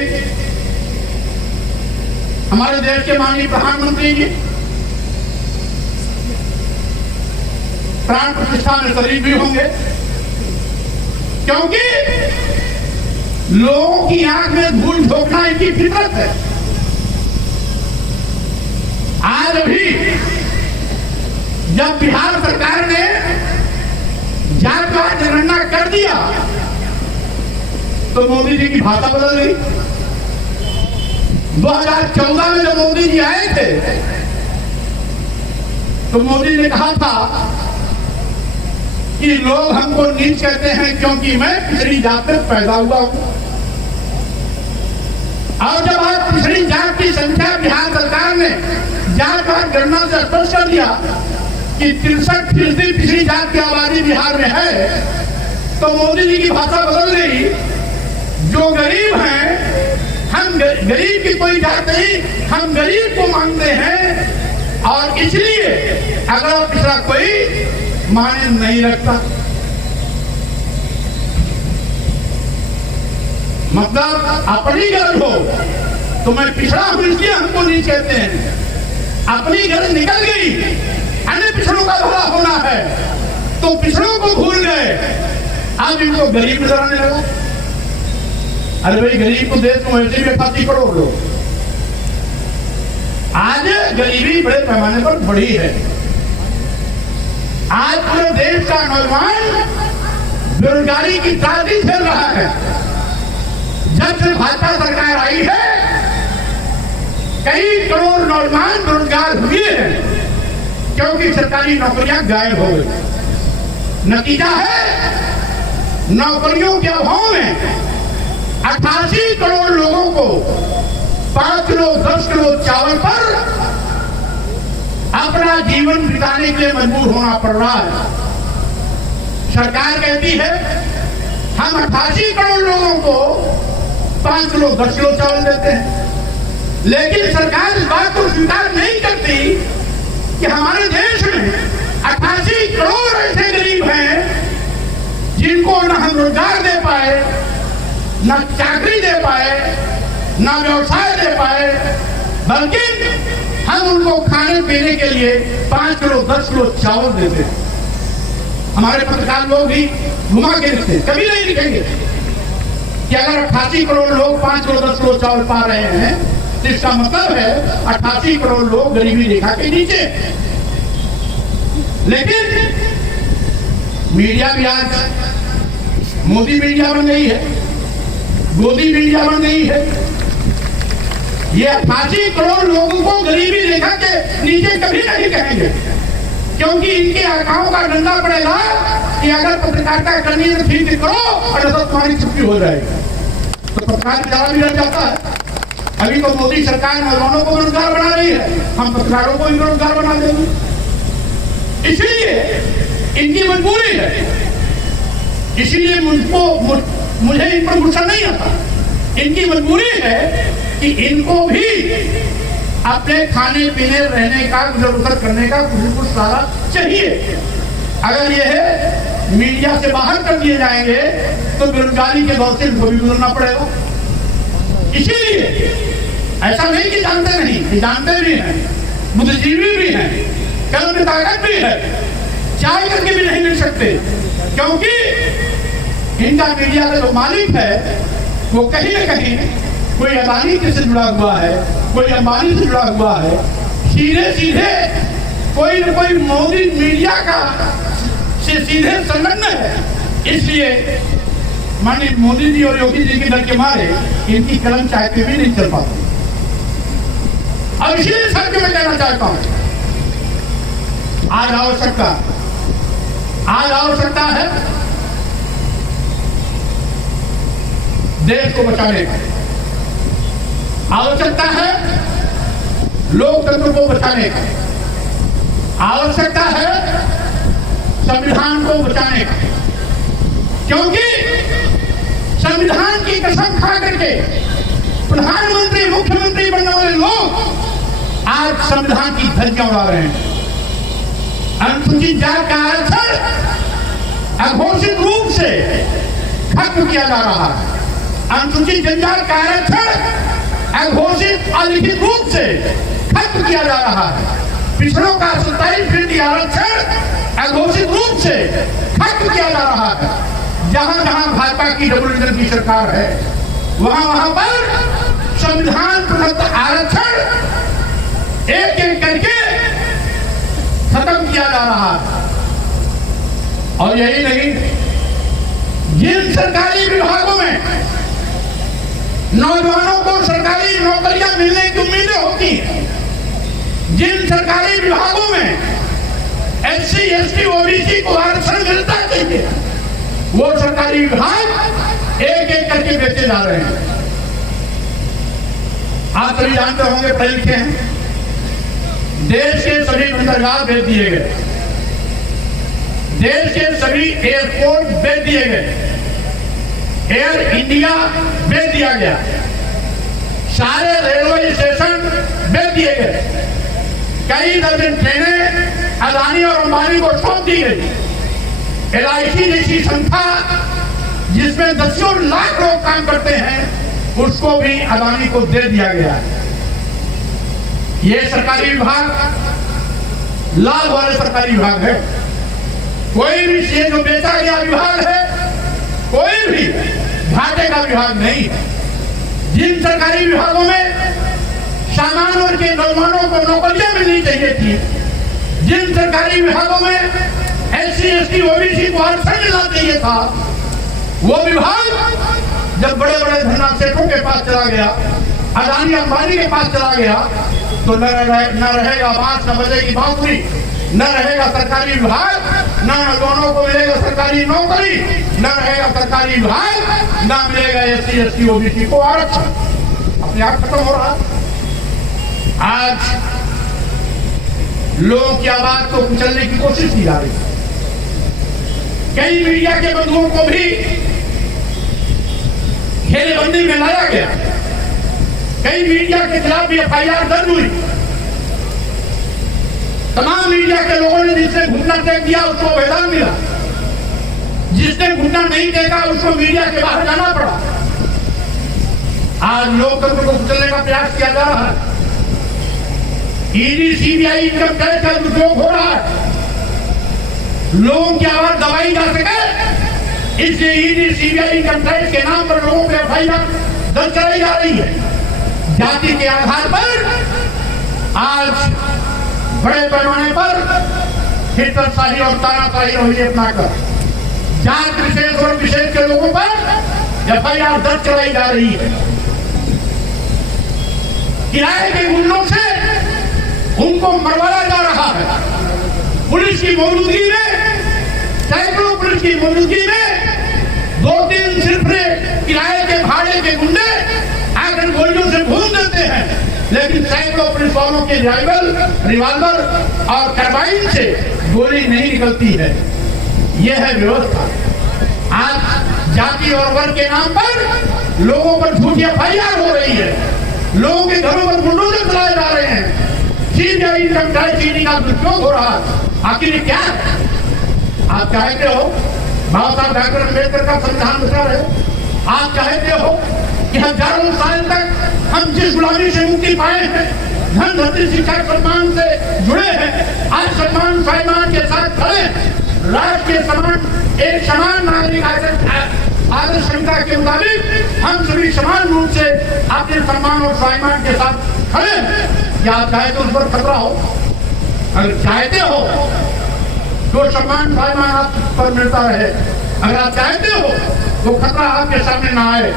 हमारे देश के माननीय प्रधानमंत्री जी प्राण प्रतिष्ठा में शरीक भी होंगे, क्योंकि लोगों की आंख में धूल झोंकना इनकी फितरत है। आज भी जब बिहार सरकार ने जातवाद जनगणना कर दिया तो मोदी जी की भाषा बदल गई। 2014 में जब मोदी जी आए थे तो मोदी ने कहा था कि लोग हमको नीच कहते हैं क्योंकि मैं पिछड़ी जात में पैदा हुआ हूं। और जब आज पिछड़ी जात की संख्या बिहार सरकार ने जातवाद गणना से स्पष्ट कर दिया कि 63% पिछड़ी जात की आबादी बिहार में है, तो मोदी जी की भाषा बदल गई। जो गरीब हैं, हम गरीब की कोई जात नहीं, हम गरीब को मानते हैं और इसलिए अगर पिछड़ा कोई माने नहीं रखता। मतलब अपनी गरज हो तो मैं पिछड़ा हूं इसलिए हमको नहीं कहते हैं। अपनी गरज निकल गई, अन्य पिछड़ों का भला होना है तो पिछड़ों को भूल गए, अब इनको गरीब नजर आने लगा। अरे भाई, गरीब को देश में वैसे भी 88 करोड़ लोग, आज गरीबी बड़े पैमाने पर बढ़ी है। आज पूरे देश का नौजवान बेरोजगारी की दादी झेल रहा है। जब से भाजपा सरकार आई है कई करोड़ नौजवान बेरोजगार हुए हैं क्योंकि सरकारी नौकरियां गायब हो गई। नतीजा है नौकरियों के अभाव में 88 करोड़ लोगों को 5 किलो 10 किलो चावल पर अपना जीवन बिताने के लिए मजबूर होना पड़ रहा है। सरकार कहती है हम 88 करोड़ लोगों को 5 किलो 10 किलो चावल देते हैं, लेकिन सरकार इस बात को स्वीकार नहीं करती कि हमारे देश में 88 करोड़ ऐसे गरीब हैं जिनको न हम रोजगार दे पाए, न चाकरी दे पाए, न व्यवसाय दे पाए, बल्कि हम उनको खाने पीने के लिए 5 किलो 10 किलो चावल देते हैं। हमारे पत्रकार लोग भी घुमा के लिखते, कभी नहीं लिखेंगे कि अगर 88 करोड़ लोग 5 किलो 10 किलो चावल पा रहे हैं तो इसका मतलब है 88 करोड़ लोग गरीबी रेखा के नीचे। लेकिन मीडिया भी आज मोदी मीडिया बन गई है, गोदी मीडिया बन गई है। ये 88 करोड़ लोगों को गरीबी रेखा के नीचे कभी नहीं कहेंगे, क्योंकि इनके आंखों का डंडा पड़ेगा कि अगर पत्रकारिता करनी है तो ठीक करो और अगर तुम्हारी छुट्टी हो जाएगी तो पत्रकार बेचारा भी रह जाता है। अभी तो मोदी सरकार नौजवानों को बेरोजगार बना रही है, हम पत्रकारों को भी बेरोजगार बना देंगे। इसलिए इनकी मजबूरी है, इसीलिए मुझे इन पर गुस्सा नहीं आता। इनकी मजबूरी है कि इनको भी अपने खाने पीने रहने का गुजर बसर करने का कुछ सारा चाहिए। अगर यह मीडिया से बाहर कर दिए जाएंगे तो बेरोजगारी के दौर से इनको भी गुजरना पड़ेगा। इसीलिए ऐसा नहीं कि जानते नहीं, जानते भी हैं, बुद्धिजीवी भी हैं, कलम में ताकत भी है, चाय करके भी नहीं मिल सकते, क्योंकि इनका मीडिया का जो मालिक है वो कहीं न कहीं कोई अदानी से जुड़ा हुआ है, कोई अंबानी से जुड़ा हुआ है, सीधे सीधे कोई न कोई मोदी मीडिया का से सीधे संलग्न है। इसलिए माननीय मोदी जी और योगी जी के डर के मारे इनकी कलम चाहते भी नहीं चल पाती। और इसीलिए सर मैं कहना चाहता हूं, आज आवश्यकता है देश को बचाने का, आवश्यकता है लोकतंत्र को बचाने का, आवश्यकता है संविधान को बचाने का, क्योंकि संविधान की कसम खा करके प्रधानमंत्री मुख्यमंत्री बनने वाले लोग आज संविधान की धज्जियां उड़ा रहे हैं। अनुसूचित जाति का आरक्षण अघोषित रूप से खत्म किया जा रहा है। अनुसूचित जनजाति का आरक्षण अघोषित अलिखित रूप से खत्म किया जा रहा है। पिछड़ों का 27% आरक्षण अघोषित रूप से खत्म किया जा रहा है। जहां जहां भाजपा की डबल इंजन की सरकार है, वहां वहां पर संविधान प्रदत्त आरक्षण एक एक करके खत्म किया जा रहा है। और यही नहीं, जिन सरकारी विभागों में नौजवानों को सरकारी नौकरियां मिलने की उम्मीदें होती हैं, जिन सरकारी विभागों में SC, ST, OBC को आरक्षण मिलता चाहिए, वो सरकारी विभाग एक एक करके बेचे जा रहे हैं। आप सभी जानते होंगे, पढ़े लिखे हैं, देश के सभी बंदरगाह बेच दिए गए, देश के सभी एयरपोर्ट बेच दिए गए, एयर इंडिया बेच दिया गया, सारे रेलवे स्टेशन बेच दिए गए, कई दर्जन ट्रेनें अदानी और अंबानी को सौंप दी गई। LIC जैसी संस्था जिसमें दसियों लाख लोग काम करते हैं, उसको भी अदानी को दे दिया गया। ये सरकारी विभाग लाभ वाले सरकारी विभाग है। कोई भी ये जो बेचा गया विभाग है, कोई भी घाटे का विभाग नहीं है। जिन सरकारी विभागों में सामान्य वर्ग के नौजवानों को नौकरियां मिलनी चाहिए थी, जिन सरकारी विभागों में SC, ST, OBC को आरक्षण मिलना चाहिए था, वो विभाग जब बड़े बड़े धनना सेठों के पास चला गया, अदानी अंबानी के पास चला गया, तो न रहेगा बांस, न बजेगी बांसुरी, न रहेगा सरकारी विभाग, न नौजवानों को मिलेगा सरकारी नौकरी, न रहेगा सरकारी विभाग, न मिलेगा SC, ST, OBC को आरक्षण। अपने आप खत्म हो रहा। आज लोगों की आवाज को कुचलने की कोशिश की जा रही है। कई मीडिया के बंधुओं को भी घेरेबंदी में लाया गया, कई मीडिया के खिलाफ भी FIR दर्ज हुई। तमाम मीडिया के लोगों ने जिसने घुटना टेक दिया उसको मैदान मिला, जिसने घुटना नहीं टेका उसको मीडिया के बाहर जाना पड़ा। आज लोकतंत्र को कुचलने का प्रयास किया जा रहा है। ED, CBI, इनकम टैक्स का दुरुपयोग हो रहा है। लोगों की आवाज दबाई जा सके, इसलिए ED, CBI, इनकम टैक्स के नाम पर लोगों पर FIR दर्ज कराई जा रही है। जाति के आधार पर आज बड़े पैमाने पर हिटलरशाही और तानाशाही रवैये अपनाकर जात विशेष और विशेष के लोगों पर FIR दर्ज कराई जा रही है। किराए के गुंडों से उनको मरवाया जा रहा है। पुलिस की मौजूदगी में, सैकड़ों पुलिस की मौजूदगी में 2-3 सिर्फ किराए के भाड़े के गुंडे आकर गोलियों से भून देते हैं, लेकिन सैकड़ों पुलिस वालों के रिवाल्वर और कार्बाइन से गोली नहीं निकलती है। यह है व्यवस्था। आज जाति और वर्ग के नाम पर लोगों पर झूठी FIR हो रही है, लोगों के घरों पर बुलडोजर चलाए जा रहे हैं, CBI, इनकम टैक्स, ED का दुरुपयोग हो रहा है। आखिर क्या आप चाहते हो? बाबा साहब डॉक्टर अम्बेडकर का संविधान बचा रहे हो। आप चाहते हो कि हजारों साल तक हम जिस गुलामी से मुक्ति पाए हैं, धन धरती शिक्षा सम्मान से जुड़े हैं, आज सम्मान स्वाभिमान के साथ खड़े हैं। राष्ट्र के समान एक समान नागरिक आदर्श संहिता के मुताबिक हम सभी समान रूप से अपने सम्मान और स्वाभिमान के साथ खड़े हैं। क्या आप चाहते हो उस पर खतरा हो? अगर चाहते हो तो सम्मान स्वाभिमान आप पर मिलता रहे, अगर आप चाहते हो तो खतरा आपके सामने ना आए,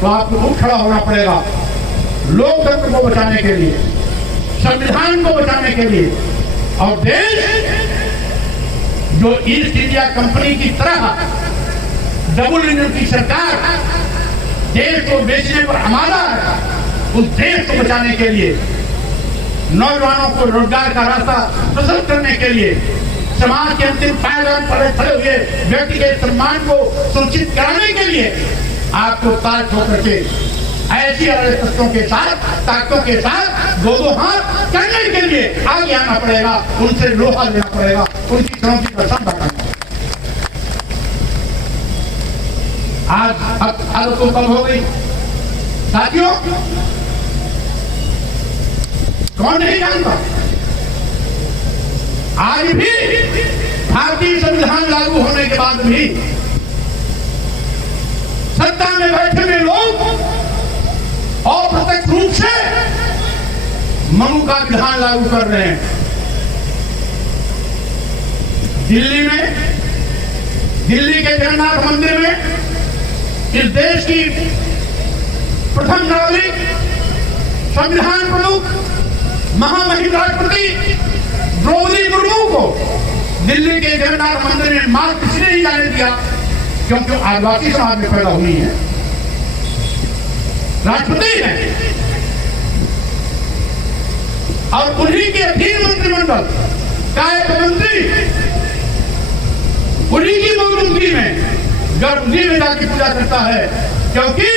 तो आपको खुद खड़ा होना पड़ेगा लोकतंत्र को बचाने के लिए, संविधान को बचाने के लिए। और देश जो ईस्ट इंडिया कंपनी की तरह डबल इंजन की सरकार देश को बेचने पर आमादा है, उस देश को बचाने के लिए, नौजवानों को रोजगार का रास्ता प्रशस्त करने के लिए, समाज के अंतिम पायदान पर खड़े हुए व्यक्ति के सम्मान को सुनिश्चित कराने के लिए आपको ताज होकर के ऐसी तत्वों के साथ ताकतों के साथ दो हाथ करने के लिए आगे आना पड़ेगा, उनसे लोहा लेना पड़ेगा, उनकी चुनौती का सामना करना। आज अब तो कब हो गई साथियों, कौन नहीं जानता। आज भी भारतीय संविधान लागू होने के बाद भी सत्ता में बैठे हुए लोग अप्रत्यक्ष रूप से मनु का विधान लागू कर रहे हैं। दिल्ली के जगन्नाथ मंदिर में इस देश की प्रथम नागरिक, संविधान प्रमुख, महामहिम राष्ट्रपति द्रौपदी मुर्मू को दिल्ली के जगन्नाथ मंदिर में मात्र इसलिए नहीं जाने दिया क्योंकि आदिवासी समाज में पैदा हुई है, राष्ट्रपति है और उन्हीं के अधीन मंत्रिमंडल का एक मंत्री उन्हीं की मौजूदगी में गर्भगृह में जाकर पूजा करता है, क्योंकि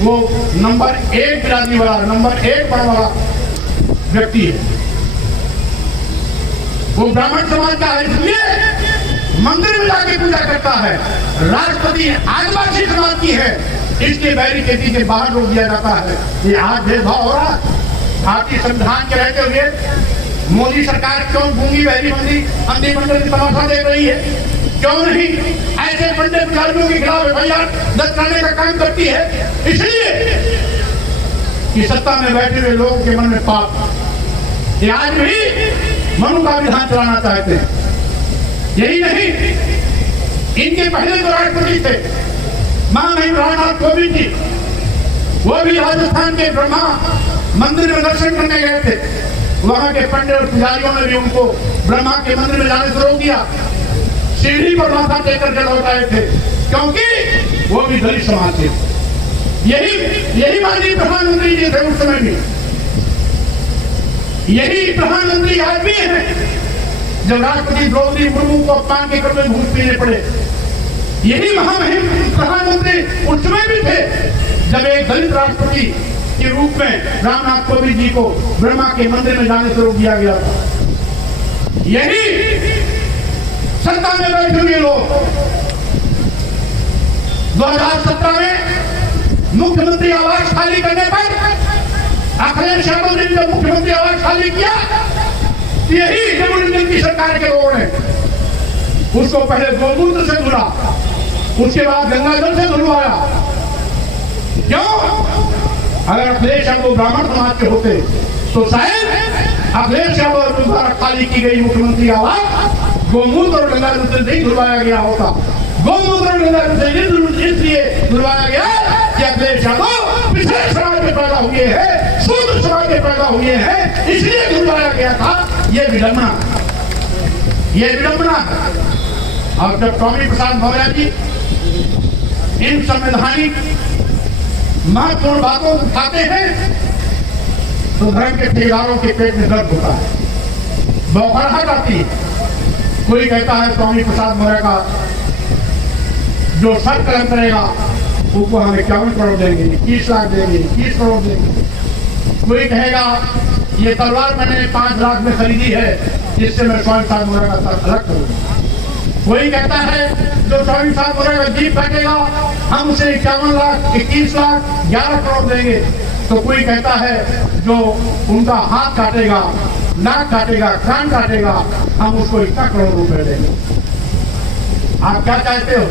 वो नंबर 1 बिरादरी वाला, नंबर 1 पढ़ वाला व्यक्ति है। वो ब्राह्मण समाज का है, इसलिए मंदिर में जाके पूजा करता है। राष्ट्रपति आदिवासी समाज की है, इसलिए बैरिकेडी के बाहर रोक दिया जाता है। ये आज भेदभाव हो रहा है। भारतीय संविधान के रहते हुए मोदी सरकार क्यों गूंगी बहरी अंधी मंडल की तमाशा देख रही है? क्यों नहीं ऐसे बड़े पुजारियों के खिलाफ एफआईआर दर्ज करने का काम करती है? इसलिए कि सत्ता में बैठे हुए लोगों के मन में पाप, ये आज भी मनु का विधान चलाना चाहते हैं। यही नहीं, इनके पहले जो राष्ट्रपति थे महामहिम रामनाथ कोविंद जी, वो भी राजस्थान के ब्रह्मा मंदिर में दर्शन करने गए थे। वहां के पंडित और पुजारियों ने भी उनको ब्रह्मा के मंदिर में जाने से रोक दिया। सीढ़ी पर माथा टेकर के लौट आए थे, क्योंकि वो भी दलित समाज थे। यही माननीय प्रधानमंत्री जी थे उस समय भी, यही प्रधानमंत्री आज भी हैं जब राष्ट्रपति द्रौपदी मुर्मू को अपमान के क्रम में घूस पीने पड़े। यही महामहिम प्रधानमंत्री उस समय भी थे जब एक दलित राष्ट्रपति के रूप में रामनाथ कोविंद जी को ब्रह्मा के मंदिर में जाने से रोक दिया गया था। यही सत्ता में बैठे हुए लोग 2017 में मुख्यमंत्री आवास खाली करने पर अखिलेश यादव ने जब मुख्यमंत्री आवास खाली किया, यही जमुई इंडियन की सरकार के लोगों ने उसको पहले गोमूत्र से धुला, उसके बाद गंगाजल से धुलवाया। क्यों? अगर अखिलेश यादव ब्राह्मण समाज के होते तो शायद अखिलेश यादव द्वारा खाली की गई मुख्यमंत्री आवास गोमूत्र और गंगाजल से नहीं धुलवाया गया होता। गोमूत्र और गंगाजल से इसलिए धुलवाया गया कि अखिलेश यादव पिछले समाज में पैदा हुए हैं, शूद्र समाज में पैदा हुए हैं, इसलिए धुलवाया गया था। ये विडंबना और जब स्वामी प्रसाद मौर्य जी इन संवैधानिक महत्वपूर्ण बातों को उठाते हैं तो धर्म के ठेकेदारों के पेट में दर्द होता है, बौखलाहट आती है। कोई कहता है स्वामी प्रसाद मौर्य का जो सर कलम करेगा उसको हम 51 करोड़ देंगे, 30 लाख देंगे, 30 करोड़ देंगे। कोई कहेगा ये तलवार मैंने 5 लाख में खरीदी है, जिससे मैं स्वामी प्रसाद मौर्य का सर अलग करूंगा। कोई कहता है जो स्वामी प्रसाद मौर्य का जीप काटेगा हम उसे 51 लाख, 21 लाख, 11 करोड़ देंगे। तो कोई कहता है जो उनका हाथ काटेगा, नाक काटेगा, कान काटेगा, हम उसको इतना करोड़ रुपए देंगे। आप क्या चाहते हो?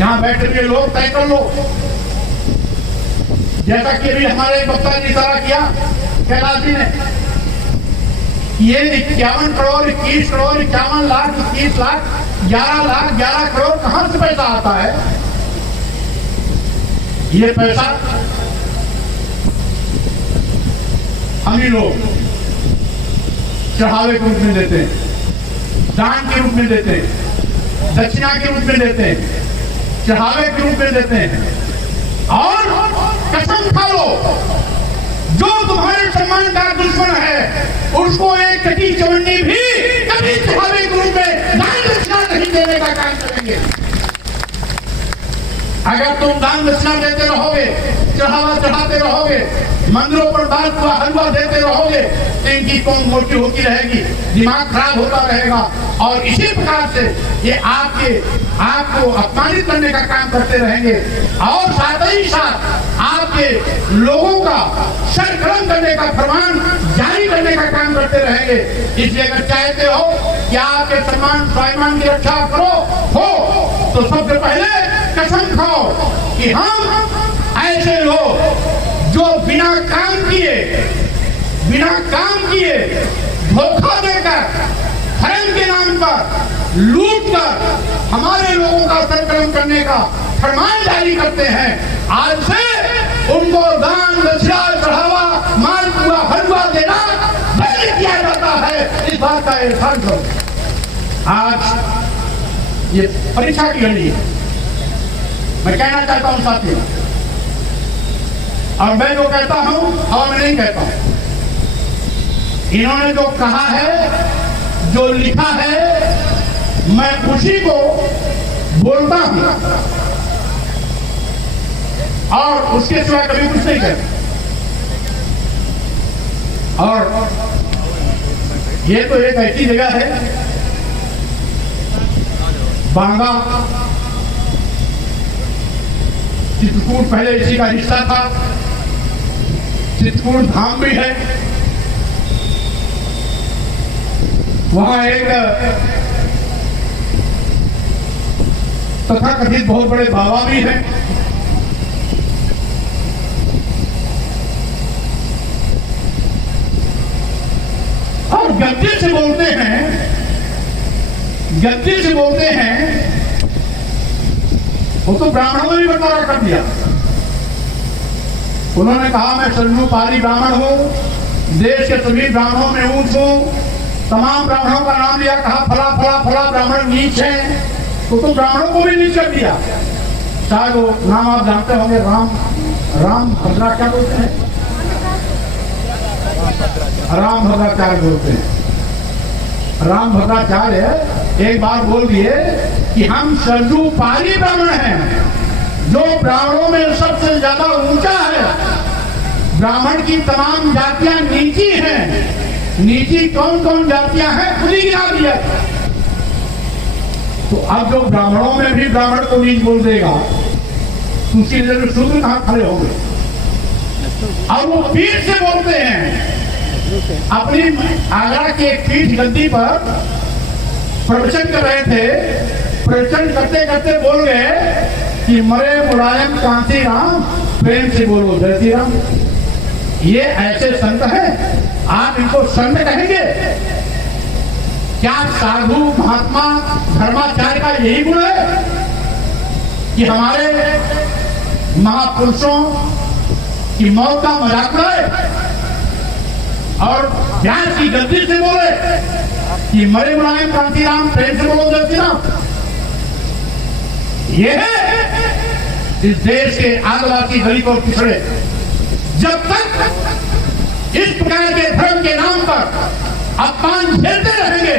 यहाँ बैठे हुए लोग तय कर लो। जैसा कि अभी हमारे वक्ता ने इशारा किया कैलाश जी ने, ये 51 करोड़, 21 करोड़, 51 लाख, 21 लाख, 11 लाख, 11 करोड़ कहां से पैसा आता है? ये पैसा हम ही लोग चढ़ावे के रूप में देते हैं, दान के रूप में देते हैं, दक्षिणा के रूप में देते हैं, चढ़ावे के रूप में देते हैं। और कसम खा लो जो तुम्हारे सम्मान का दुश्मन है उसको एक कटी चवन्नी भी कभी तुम्हारे रूप में दान दक्षिणा नहीं देने का काम करेंगे। अगर तुम दान दक्षिणा देते रहोगे, चढ़ावा चढ़ाते रहोगे, मंदिरों पर दान हुआ हलवा देते रहोगे तो इनकी कौन मोटी होती रहेगी, दिमाग खराब होता रहेगा और इसी प्रकार से ये आपको अपमानित करने का काम करते रहेंगे और साथ ही साथ आपके लोगों का सरकलम करने का फरमान जारी करने का काम करते रहेंगे। इसलिए अगर चाहते हो कि आपके सम्मान स्वाभिमान की रक्षा हो तो सबसे पहले कसम खाओ कि हम ऐसे लोग जो बिना काम किए धोखा देकर धर्म के नाम पर लूट कर हमारे लोगों का संकलन करने का फरमान जारी करते हैं, आज से उनको दान दक्षिणा चढ़ावा मालपुआ हलवा देना बंद किया जाता है। इस बात का एहसास करो। आज ये परीक्षा की घड़ी है, मैं कहना चाहता हूं साथियों, और मैं जो कहता हूं और मैं नहीं कहता हूं, इन्होंने जो कहा है जो लिखा है मैं उसी को बोलता हूं और उसके सिवा कभी कुछ नहीं कहता। और ये तो एक ऐसी जगह है बांगा, चित्रकूट पहले इसी का हिस्सा था, चित्रकूट धाम भी है, वहां एक तथाकथित बहुत बड़े बाबा भी हैं। और गद्दी से बोलते हैं, वो तो ब्राह्मणों ने भी बंटवारा कर दिया। उन्होंने कहा मैं सर्वोपरि ब्राह्मण हूं, देश के सभी ब्राह्मणों में ऊंच हूं, तमाम ब्राह्मणों का नाम लिया, कहा फला फला फला ब्राह्मण नीच है, तो ब्राह्मणों को भी नीच कर दिया। शायद वो नाम आप जानते होंगे, राम भद्रा क्या बोलते हैं, राम भद्राचार्य बोलते हैं। राम भद्राचार्य एक बार बोल दिए कि हम सर्वोपरि ब्राह्मण हैं, जो ब्राह्मणों में सबसे ज्यादा ऊंचा है। ब्राह्मण की तमाम जातियां नीची हैं, नीची कौन कौन जातियां हैं खुद ही गिना दिया। तो अब जो ब्राह्मणों में भी ब्राह्मण को नीच बोल देगा तो उसकी जगह शूद्र कहां खड़े होंगे। अब वो पीठ से बोलते हैं, अपनी आगरा के एक पीठ गद्दी पर प्रवचन कर रहे थे, प्रवचन करते करते बोल गए कि मरे मुलायम कांति राम, प्रेम से बोलो जय श्री राम। ये ऐसे संत हैं, आप इनको संत कहेंगे क्या? साधु महात्मा धर्माचार्य का यही गुण है कि हमारे महापुरुषों की मौत का मजाक उड़ाए और व्यास की गद्दी से बोले कि मरे मुलायम कांति राम, प्रेम से बोलो जय श्री राम। ये है इस देश के आदिवासी दलित और पिछड़े जब तक इस प्रकार के धर्म के नाम पर अपमान झेलते रहेंगे,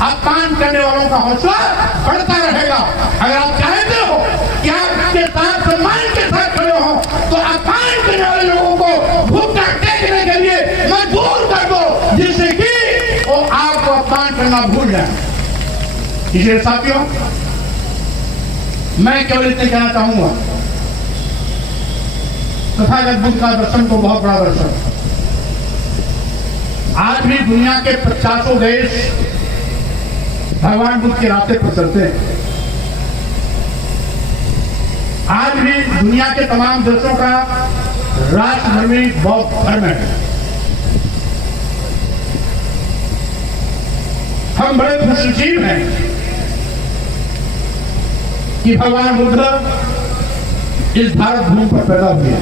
अपमान करने वालों का हौसला बढ़ता रहेगा। अगर आप चाहते हो कि आपके साथ सम्मान के साथ खड़े हो तो अपमान करने वाले लोगों को भूखा टेकने के लिए मजबूर कर दो, जिससे कि वो आपको अपमान करना भूल जाए। इसलिए साथियों, मैं केवल इतने कहना चाहूंगा, तथागत बुद्ध का दर्शन तो बहुत बड़ा दर्शन। आज भी दुनिया के 50 देश भगवान बुद्ध के रास्ते पर चलते हैं। आज भी दुनिया के तमाम देशों का राष्ट्रधर्मी बौद्ध धर्म है। हम बड़े खुशनसीब हैं कि भगवान बुद्ध इस भारत भूमि पर पैदा हुए।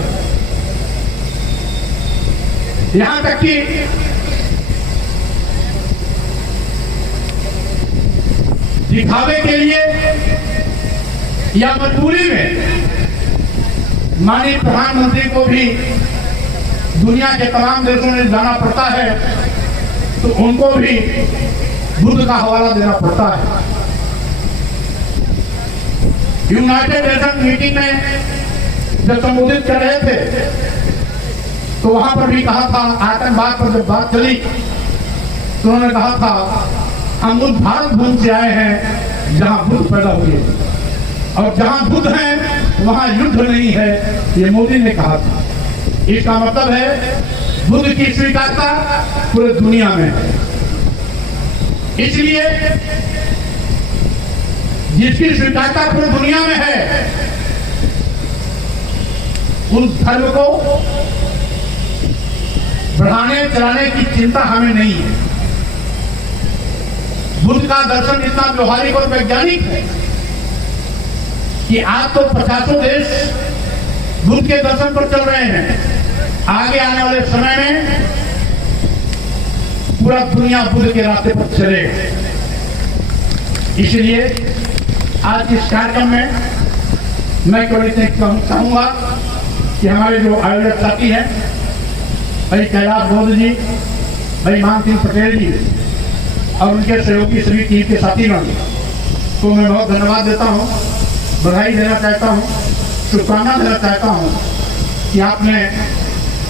यहां तक कि दिखावे के लिए या मजबूरी में माननीय प्रधानमंत्री को भी दुनिया के तमाम देशों में जाना पड़ता है तो उनको भी बुद्ध का हवाला देना पड़ता है। यूनाइटेड नेशन मीटिंग में जब संबोधित कर रहे थे तो वहां पर भी कहा था, आतंकवाद पर जब बात चली तो उन्होंने कहा था हम उस भारत भूमि से आए हैं जहां बुद्ध पैदा हुए और जहां बुद्ध हैं वहां युद्ध नहीं है, ये मोदी ने कहा था। इसका मतलब है बुद्ध की स्वीकारता पूरे दुनिया में है। इसलिए जिसकी स्वीकारता पूरी दुनिया में है उस धर्म को बढ़ाने चलाने की चिंता हमें नहीं है। बुद्ध का दर्शन इतना व्यवहारिक और वैज्ञानिक है कि आज तो 50 देश बुद्ध के दर्शन पर चल रहे हैं। आगे आने वाले समय में पूरा दुनिया बुद्ध के रास्ते पर चलेगा। इसलिए आज इस कार्यक्रम में मैं केवल इतने चाहूंगा कि हमारे जो आयोजक साथी हैं, भाई कैलाश बौद्ध जी, भाई मान सिंह पटेल जी और उनके सहयोगी सभी टीम के साथीगण को मैं बहुत धन्यवाद देता हूं, बधाई देना चाहता हूं, शुभकामना देना चाहता हूं कि आपने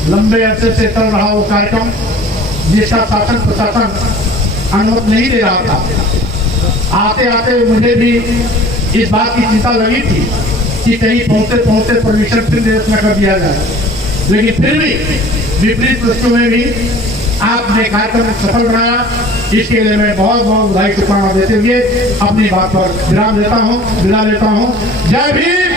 लंबे अरसे से चल रहा वो कार्यक्रम जिसका शासन प्रशासन अनुमति नहीं दे रहा था, आते आते मुझे भी इस बात की चिंता लगी थी कि कहीं पहुंचते पहुंचते परमिशन फिर देश में कर दिया जाए, लेकिन फिर भी विपरीत परिस्थितियों में भी आपने कार्यक्रम सफल बनाया। इसके लिए मैं बहुत बहुत बधाई शुभकामना देते हुए अपनी बात पर विराम देता हूँ, विदा लेता हूँ। जय भीम।